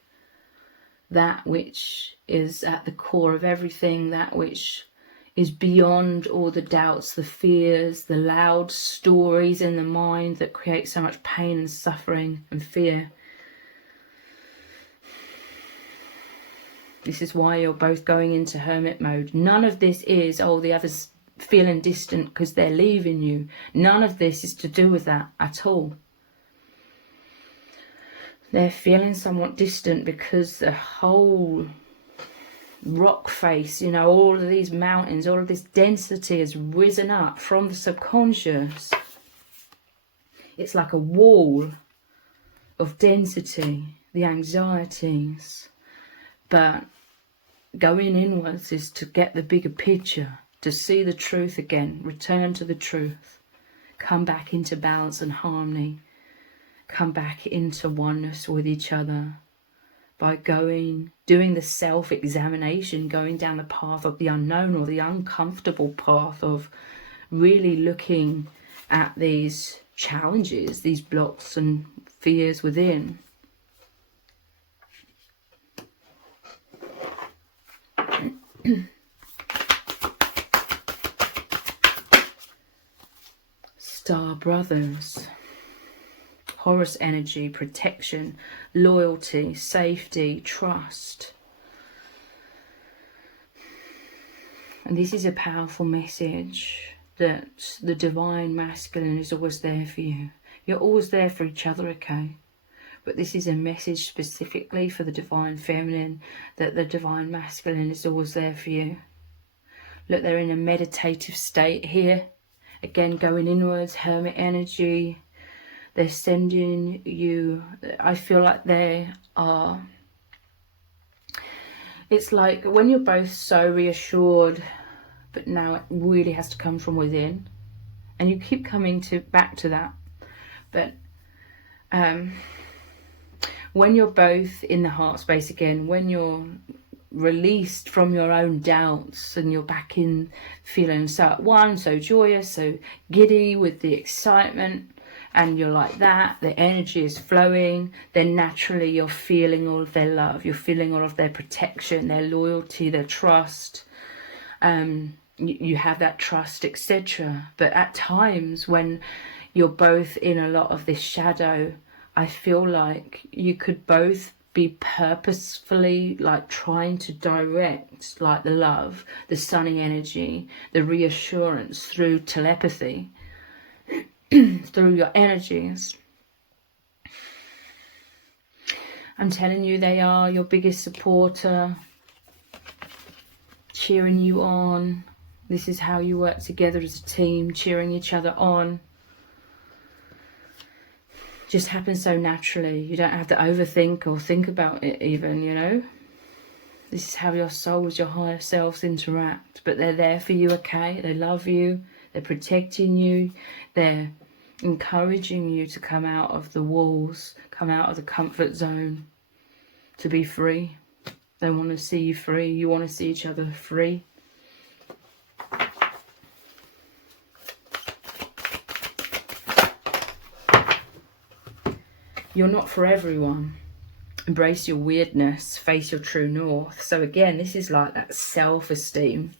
That which is at the core of everything, that which is beyond all the doubts, the fears, the loud stories in the mind that create so much pain and suffering and fear. This is why you're both going into hermit mode. None of this is, oh, the other's feeling distant because they're leaving you. None of this is to do with that at all. They're feeling somewhat distant because the whole rock face, you know, all of these mountains, all of this density has risen up from the subconscious. It's like a wall of density, the anxieties. But going inwards is to get the bigger picture, to see the truth again, return to the truth, come back into balance and harmony, come back into oneness with each other by doing the self-examination, going down the path of the unknown or the uncomfortable path of really looking at these challenges, these blocks and fears within. Star brothers, Horus energy, protection, loyalty, safety, trust. And this is a powerful message that the divine masculine is always there for you. You're always there for each other, okay? But this is a message specifically for the divine feminine, that the divine masculine is always there for you. Look, they're in a meditative state here. Again, going inwards, hermit energy. They're sending you, I feel like they are, it's like when you're both so reassured, but now it really has to come from within. And you keep coming back to that. But when you're both in the heart space again, when you're released from your own doubts and you're back in feeling so at one, so joyous, so giddy with the excitement, and you're like that, the energy is flowing, then naturally you're feeling all of their love, you're feeling all of their protection, their loyalty, their trust. You have that trust, etc. But at times when you're both in a lot of this shadow, I feel like you could both be purposefully like trying to direct like the love, the sunny energy, the reassurance through telepathy, through your energies. I'm telling you, they are your biggest supporter, cheering you on. This is how you work together as a team, cheering each other on. Just happens so naturally. You don't have to overthink or think about it even, you know. This is how your souls, your higher selves interact. But they're there for you, okay? They love you. They're protecting you. They're encouraging you to come out of the walls, come out of the comfort zone, to be free. They want to see you free. You want to see each other free. You're not for everyone. Embrace your weirdness, face your true north. So again, this is like that self-esteem.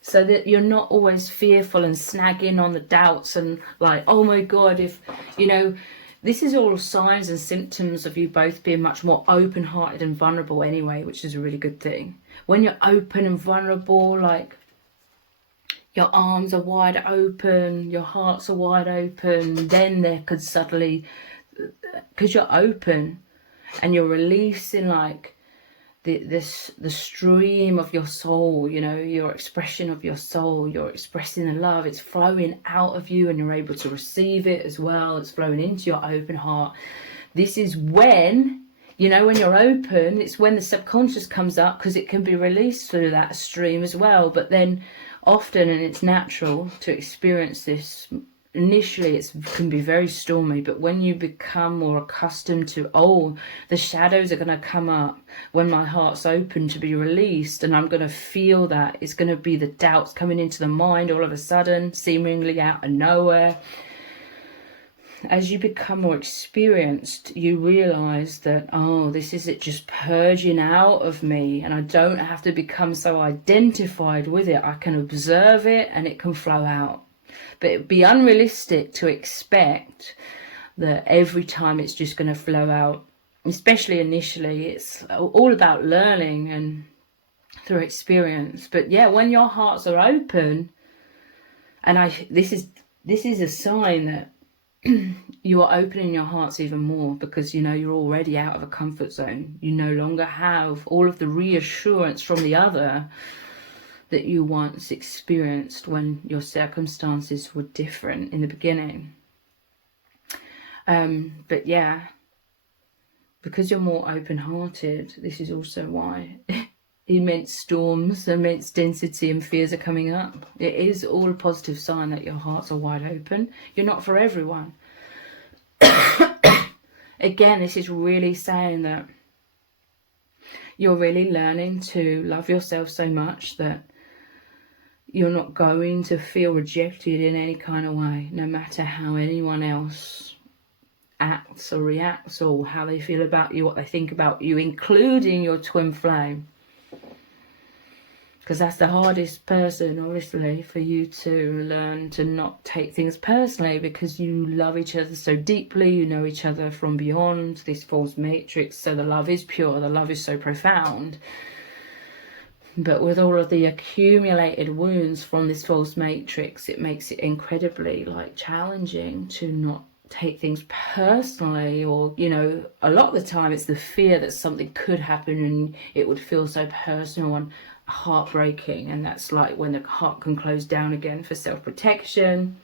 So that you're not always fearful and snagging on the doubts and like, oh my God, if, you know, this is all signs and symptoms of you both being much more open-hearted and vulnerable anyway, which is a really good thing. When you're open and vulnerable, like your arms are wide open, your hearts are wide open, then there could suddenly, because you're open and you're releasing like the stream of your soul, you know, your expression of your soul, you're expressing the love, it's flowing out of you and you're able to receive it as well, it's flowing into your open heart. This is when, you know, when you're open, it's when the subconscious comes up, because it can be released through that stream as well. But then often, and it's natural to experience this, initially it can be very stormy, but when you become more accustomed to, oh, the shadows are going to come up when my heart's open to be released, and I'm going to feel that it's going to be the doubts coming into the mind all of a sudden, seemingly out of nowhere. As you become more experienced, you realize that, oh, this is it just purging out of me, and I don't have to become so identified with it. I can observe it and it can flow out. But it'd be unrealistic to expect that every time it's just going to flow out, especially initially. It's all about learning and through experience. But yeah, when your hearts are open, and this is a sign that you are opening your hearts even more, because you know you're already out of a comfort zone. You no longer have all of the reassurance from the other that you once experienced when your circumstances were different in the beginning. But yeah, because you're more open-hearted, this is also why immense storms, immense density and fears are coming up. It is all a positive sign that your hearts are wide open. You're not for everyone. Again, this is really saying that you're really learning to love yourself so much that you're not going to feel rejected in any kind of way, no matter how anyone else acts or reacts, or how they feel about you, what they think about you, including your twin flame. Because that's the hardest person, obviously, for you to learn to not take things personally, because you love each other so deeply, you know each other from beyond this false matrix, so the love is pure, the love is so profound. But with all of the accumulated wounds from this false matrix, it makes it incredibly like challenging to not take things personally, or, you know, a lot of the time it's the fear that something could happen and it would feel so personal and heartbreaking, and that's like when the heart can close down again for self-protection.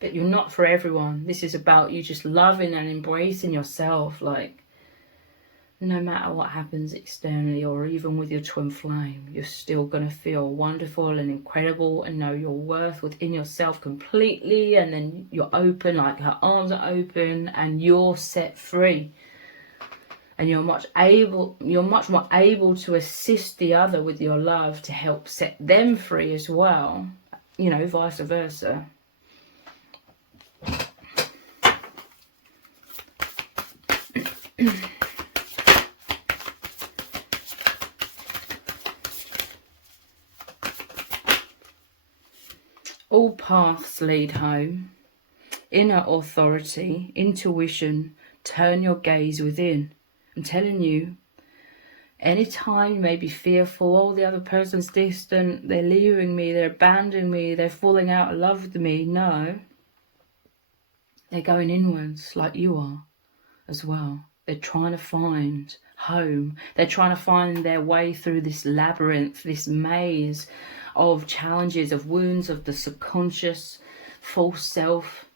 But you're not for everyone. This is about you just loving and embracing yourself. Like, no matter what happens externally or even with your twin flame, you're still going to feel wonderful and incredible and know your worth within yourself completely. And then you're open, like her arms are open, and you're set free. And you're much more able to assist the other with your love to help set them free as well. You know, vice versa. All paths lead home. Inner authority, intuition, turn your gaze within. I'm telling you, anytime you may be fearful, oh, the other person's distant, they're leaving me, they're abandoning me, they're falling out of love with me. No, they're going inwards like you are as well. They're trying to find home. They're trying to find their way through this labyrinth, this maze of challenges, of wounds, of the subconscious, false self,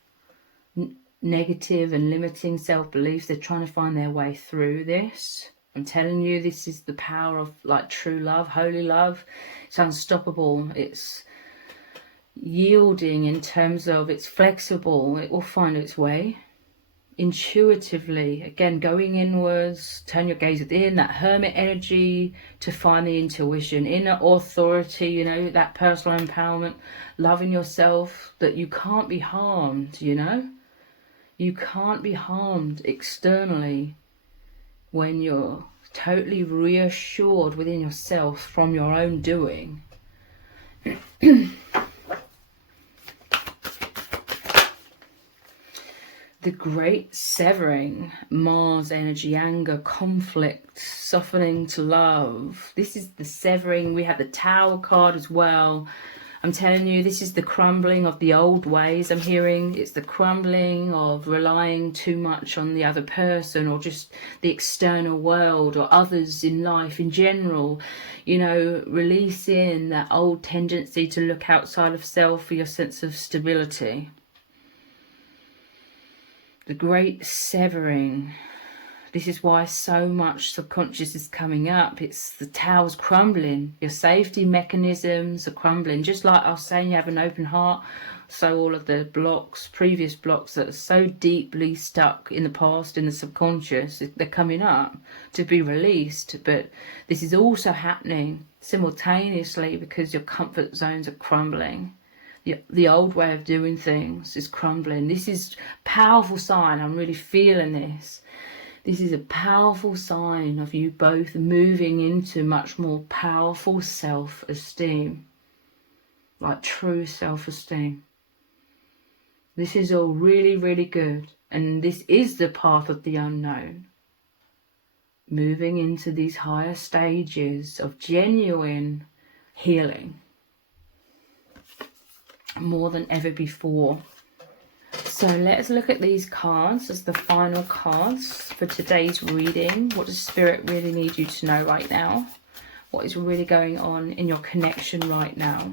negative and limiting self-beliefs. They're trying to find their way through this. I'm telling you, this is the power of like true love, holy love. It's unstoppable. It's yielding in terms of it's flexible. It will find its way intuitively. Again, going inwards, turn your gaze within, that hermit energy to find the intuition, inner authority, you know, that personal empowerment, loving yourself, that you can't be harmed, you know. You can't be harmed externally when you're totally reassured within yourself from your own doing. The great severing, Mars energy, anger, conflict, softening to love. This is the severing. We have the Tower card as well. I'm telling you, this is the crumbling of the old ways. I'm hearing it's the crumbling of relying too much on the other person or just the external world or others in life in general. You know, releasing that old tendency to look outside of self for your sense of stability. The great severing. This is why so much subconscious is coming up. It's the Tower's crumbling. Your safety mechanisms are crumbling. Just like I was saying, you have an open heart. So all of the blocks, previous blocks that are so deeply stuck in the past, in the subconscious, they're coming up to be released. But this is also happening simultaneously because your comfort zones are crumbling. The old way of doing things is crumbling. This is a powerful sign. I'm really feeling this. This is a powerful sign of you both moving into much more powerful self-esteem. Like true self-esteem. This is all really, really good. And this is the path of the unknown. Moving into these higher stages of genuine healing. More than ever before. So let's look at these cards as the final cards for today's reading. What does Spirit really need you to know right now? What is really going on in your connection right now?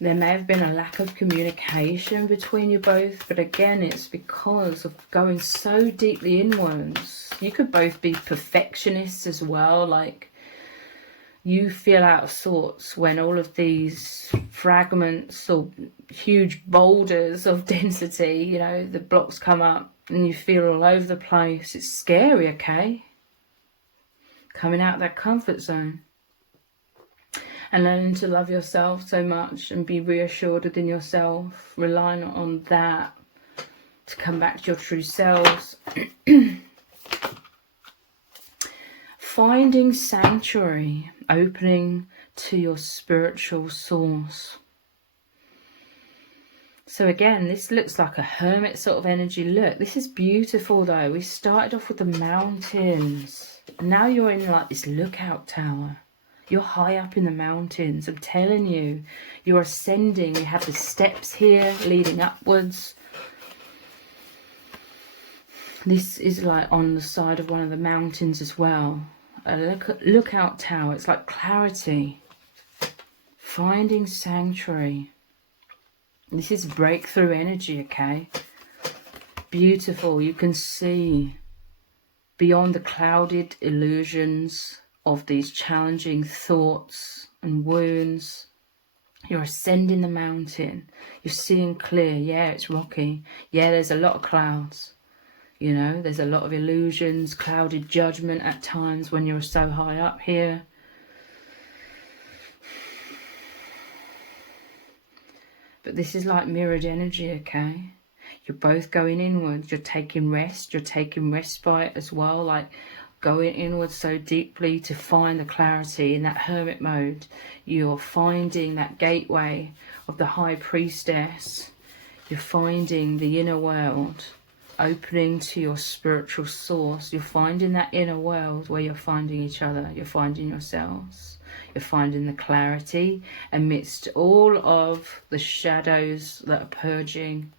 There may have been a lack of communication between you both, but again, it's because of going so deeply inwards. You could both be perfectionists as well, like you feel out of sorts when all of these fragments or huge boulders of density, you know, the blocks come up and you feel all over the place. It's scary, okay? Coming out of that comfort zone. And learning to love yourself so much and be reassured within yourself, relying on that to come back to your true selves. Finding sanctuary, opening to your spiritual source. So again, this looks like a hermit sort of energy. Look, this is beautiful though. We started off with the mountains. Now you're in like this lookout tower. You're high up in the mountains. I'm telling you, you're ascending. You have the steps here leading upwards. This is like on the side of one of the mountains as well. A lookout tower. It's like clarity, finding sanctuary. This is breakthrough energy, okay? Beautiful. You can see beyond the clouded illusions of these challenging thoughts and wounds. You're ascending the mountain. You're seeing clear. Yeah, it's rocky. Yeah, there's a lot of clouds. You know, there's a lot of illusions, clouded judgment at times when you're so high up here. But this is like mirrored energy, okay? You're both going inwards. You're taking rest. You're taking respite as well, like going inwards so deeply to find the clarity in that hermit mode. You're finding that gateway of the high priestess. You're finding the inner world, opening to your spiritual source. You're finding that inner world where you're finding each other. You're finding yourselves. You're finding the clarity amidst all of the shadows that are purging.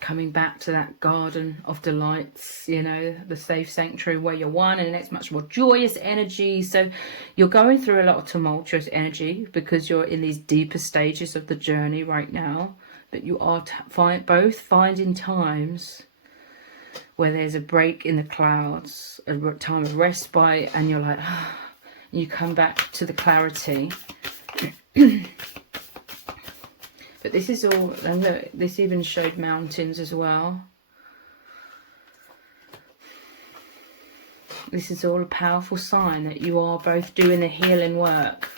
Coming back to that garden of delights, you know, the safe sanctuary where you're one, and it's much more joyous energy. So you're going through a lot of tumultuous energy because you're in these deeper stages of the journey right now. But you are both finding times where there's a break in the clouds, a time of respite, and you're like, ah, you come back to the clarity. But this is all, and look, this even showed mountains as well. This is all a powerful sign that you are both doing the healing work.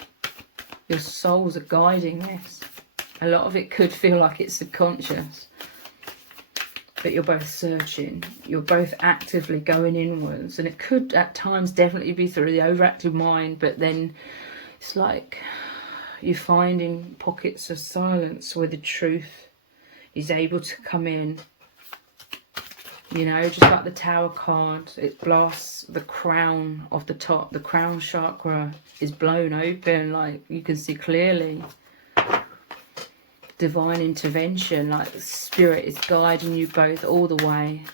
Your souls are guiding this. A lot of it could feel like it's subconscious. But you're both searching. You're both actively going inwards. And it could at times definitely be through the overactive mind. But then it's like you're finding pockets of silence where the truth is able to come in. You know, just like the Tower card, it blasts the crown of the top. The crown chakra is blown open, like you can see clearly. Divine intervention, like the spirit is guiding you both all the way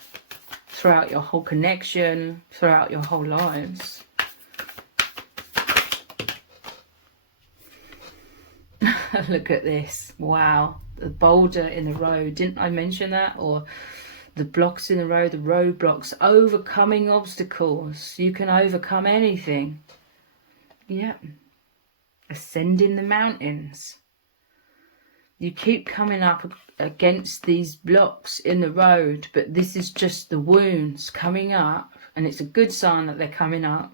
throughout your whole connection, throughout your whole lives. Look at this. Wow. The boulder in the road. Didn't I mention that? Or the blocks in the road, the roadblocks. Overcoming obstacles. You can overcome anything. Yep. Ascending the mountains. You keep coming up against these blocks in the road, but this is just the wounds coming up. And it's a good sign that they're coming up.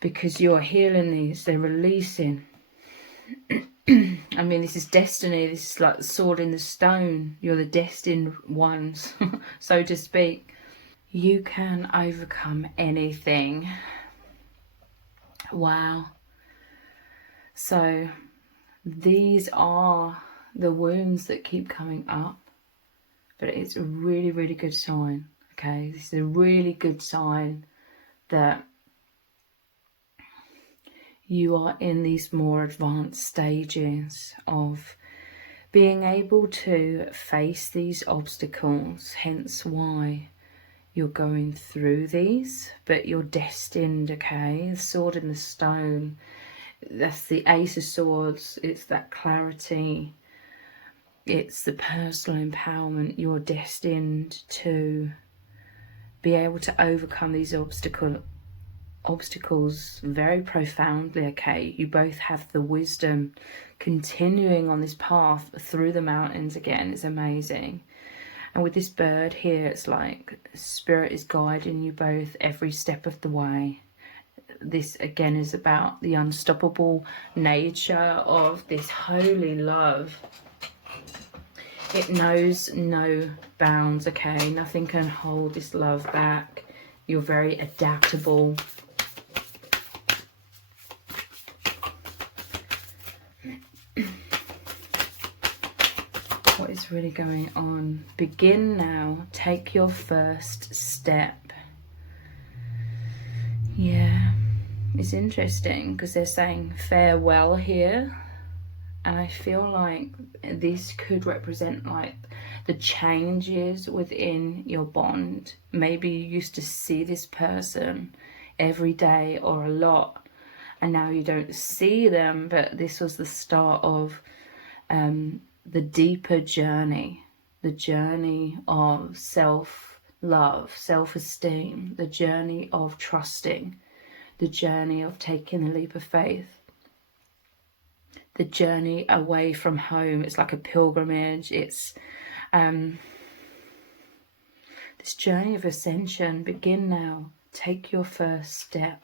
Because you're healing these. They're releasing. I mean, this is destiny. This is like the sword in the stone. You're the destined ones, so to speak. You can overcome anything. Wow. So these are the wounds that keep coming up. But it's a really, really good sign. Okay, this is a really good sign that you are in these more advanced stages of being able to face these obstacles, hence why you're going through these, but you're destined, okay? The sword in the stone, that's the Ace of Swords, it's that clarity, it's the personal empowerment. You're destined to be able to overcome these obstacles very profoundly, okay? You both have the wisdom. Continuing on this path through the mountains again is amazing. And with this bird here, it's like spirit is guiding you both every step of the way. This again is about the unstoppable nature of this holy love. It knows no bounds, okay? Nothing can hold this love back. You're very adaptable. What is really going on? Begin now. Take your first step. Yeah, it's interesting because they're saying farewell here. And I feel like this could represent like the changes within your bond. Maybe you used to see this person every day or a lot, and now you don't see them, but this was the start of the deeper journey, the journey of self-love, self-esteem, the journey of trusting, the journey of taking the leap of faith, the journey away from home. It's like a pilgrimage. It's this journey of ascension. Begin now. Take your first step.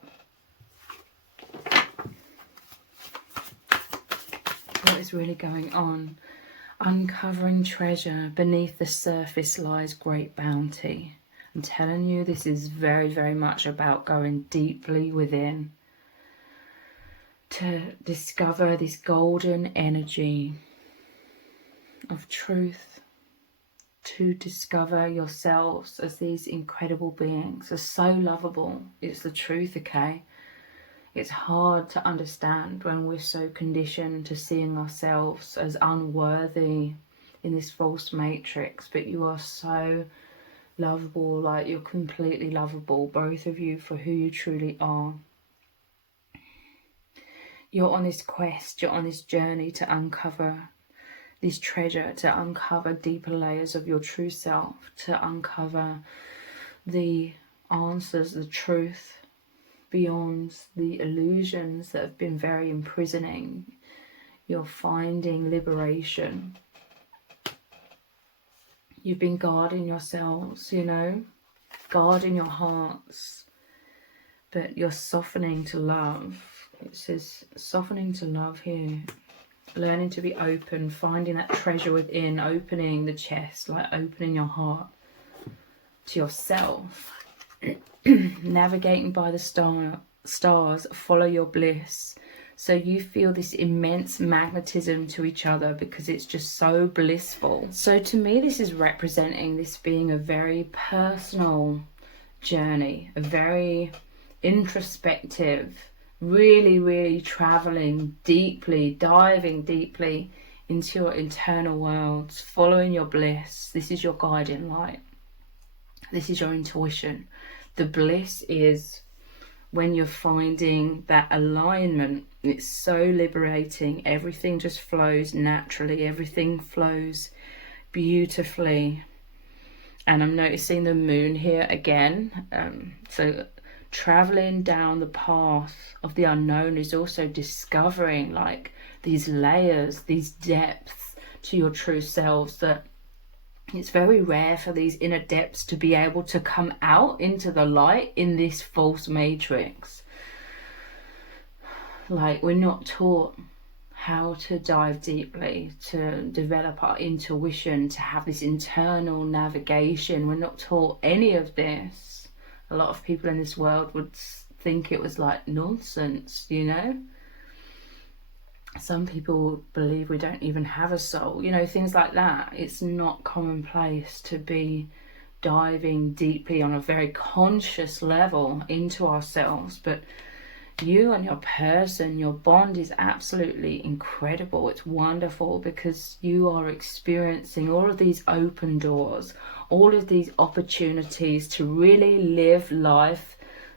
What is really going on? Uncovering treasure. Beneath the surface lies great bounty. I'm telling you, this is very, very much about going deeply within to discover this golden energy of truth, to discover yourselves as these incredible beings, are so lovable. It's the truth, okay? It's hard to understand when we're so conditioned to seeing ourselves as unworthy in this false matrix, but you are so lovable, like you're completely lovable, both of you, for who you truly are. You're on this quest, you're on this journey to uncover this treasure, to uncover deeper layers of your true self, to uncover the answers, the truth beyond the illusions that have been very imprisoning. You're finding liberation. You've been guarding yourselves, you know, guarding your hearts, but you're softening to love. It says softening to love here. Learning to be open, finding that treasure within, opening the chest, like opening your heart to yourself. Navigating by the stars, follow your bliss. So you feel this immense magnetism to each other because it's just so blissful. So to me, this is representing this being a very personal journey, a very introspective, really, really traveling deeply, diving deeply into your internal worlds, following your bliss. This is your guiding light. This is your intuition. The bliss is when you're finding that alignment. It's so liberating. Everything just flows naturally. Everything flows beautifully. And I'm noticing the moon here again. So traveling down the path of the unknown is also discovering like these layers, these depths to your true selves that it's very rare for these inner depths to be able to come out into the light in this false matrix. Like, we're not taught how to dive deeply, to develop our intuition, to have this internal navigation. We're not taught any of this. A lot of people in this world would think it was like nonsense, you know? Some people believe we don't even have a soul, you know, things like that. It's not commonplace to be diving deeply on a very conscious level into ourselves. But you and your person, your bond is absolutely incredible. It's wonderful because you are experiencing all of these open doors, all of these opportunities to really live life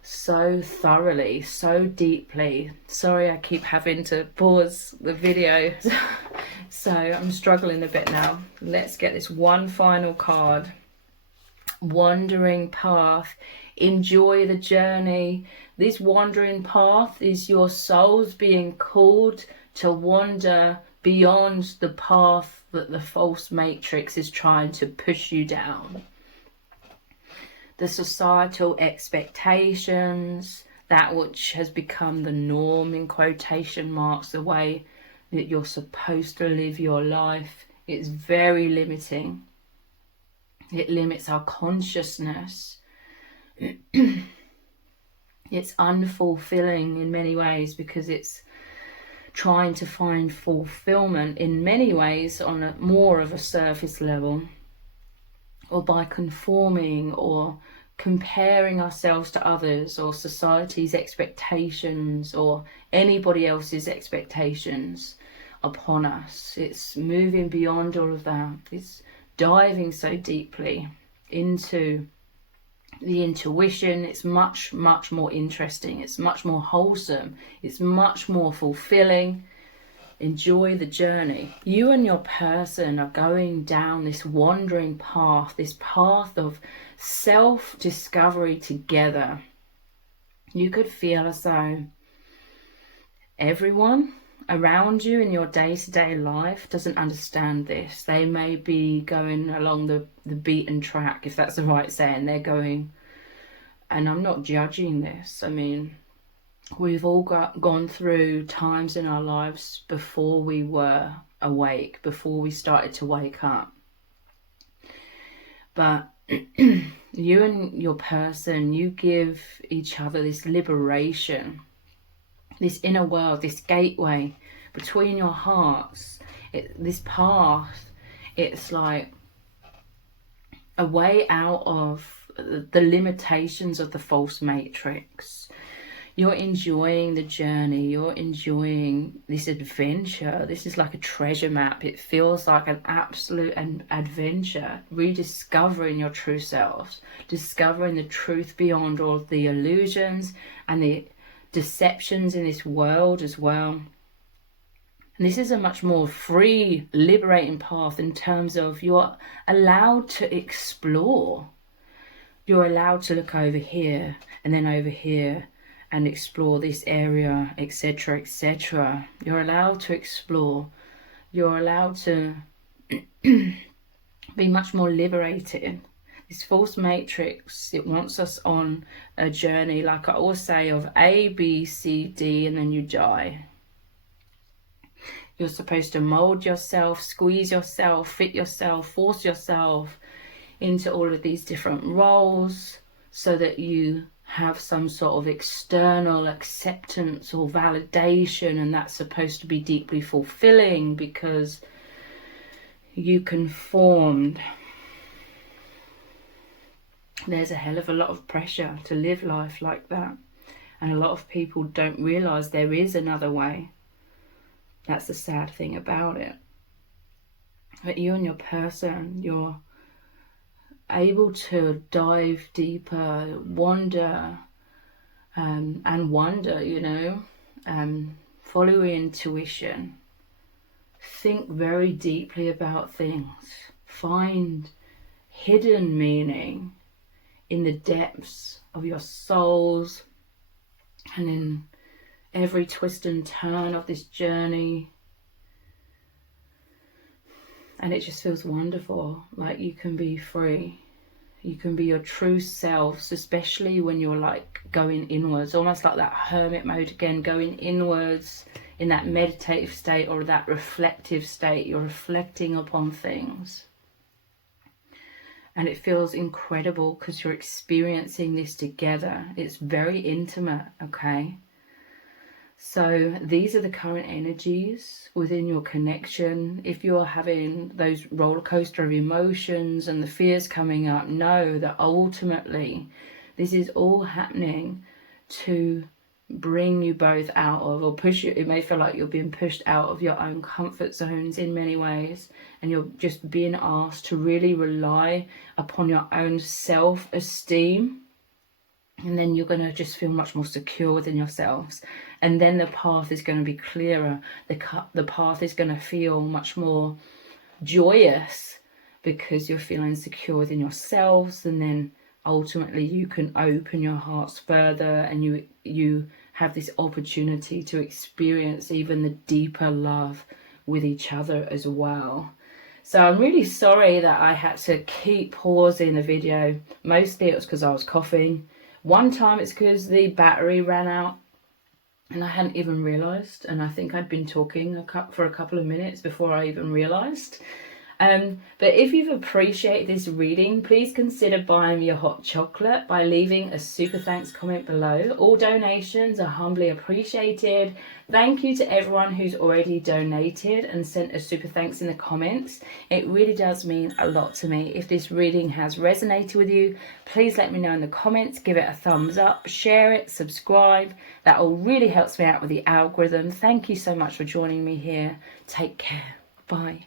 so thoroughly, so deeply. Sorry, I keep having to pause the video. So I'm struggling a bit now. Let's get this one final card. Wandering path. Enjoy the journey. This wandering path is your souls being called to wander beyond the path that the false matrix is trying to push you down. The societal expectations, that which has become the norm in quotation marks, the way that you're supposed to live your life, it's very limiting. It limits our consciousness. It's unfulfilling in many ways because it's trying to find fulfillment in many ways on a more of a surface level, or by conforming or comparing ourselves to others or society's expectations or anybody else's expectations upon us. It's moving beyond all of that. It's diving so deeply into the intuition. It's much more interesting, it's much more wholesome, it's much more fulfilling. Enjoy the journey. You and your person are going down this wandering path, this path of self-discovery together. You could feel as though everyone around you in your day-to-day life doesn't understand this. They may be going along the beaten track, if that's the right saying. They're going, and I'm not judging this, I mean, we've all gone through times in our lives before we were awake, before we started to wake up. But you and your person, you give each other this liberation, this inner world, this gateway between your hearts. This path, it's like a way out of the limitations of the false matrix. You're enjoying the journey, you're enjoying this adventure. This is like a treasure map. It feels like an absolute adventure, rediscovering your true selves, discovering the truth beyond all of the illusions and the deceptions in this world as well. And this is a much more free, liberating path in terms of you're allowed to explore. You're allowed to look over here and then over here and explore this area, etc., etc. You're allowed to explore. You're allowed to be much more liberated. This false matrix, it wants us on a journey, like I always say, of A, B, C, D, and then you die. You're supposed to mold yourself, squeeze yourself, fit yourself, force yourself into all of these different roles so that you have some sort of external acceptance or validation, and that's supposed to be deeply fulfilling because you conformed. There's a hell of a lot of pressure to live life like that, and a lot of people don't realize there is another way. That's the sad thing about it. But you and your person, you're able to dive deeper, wander, and wonder, you know, follow your intuition, think very deeply about things, find hidden meaning in the depths of your souls and in every twist and turn of this journey. And it just feels wonderful, like you can be free. You can be your true selves, especially when you're like going inwards, almost like that hermit mode again, going inwards in that meditative state or that reflective state. You're reflecting upon things. And it feels incredible because you're experiencing this together. It's very intimate, okay? So these are the current energies within your connection. If you're having those roller coaster of emotions and the fears coming up, know that ultimately this is all happening to bring you both out of, or push you. It may feel like you're being pushed out of your own comfort zones in many ways, and you're just being asked to really rely upon your own self-esteem. And then you're going to just feel much more secure within yourselves. And then the path is going to be clearer. The path is going to feel much more joyous because you're feeling secure within yourselves. And then ultimately you can open your hearts further, and you have this opportunity to experience even the deeper love with each other as well. So I'm really sorry that I had to keep pausing the video. Mostly it was because I was coughing. One time it's because the battery ran out and I hadn't even realised, and I think I'd been talking for a couple of minutes before I even realised. But if you've appreciated this reading, please consider buying me a hot chocolate by leaving a super thanks comment below. All donations are humbly appreciated. Thank you to everyone who's already donated and sent a super thanks in the comments. It really does mean a lot to me. If this reading has resonated with you, please let me know in the comments. Give it a thumbs up, share it, subscribe. That all really helps me out with the algorithm. Thank you so much for joining me here. Take care. Bye.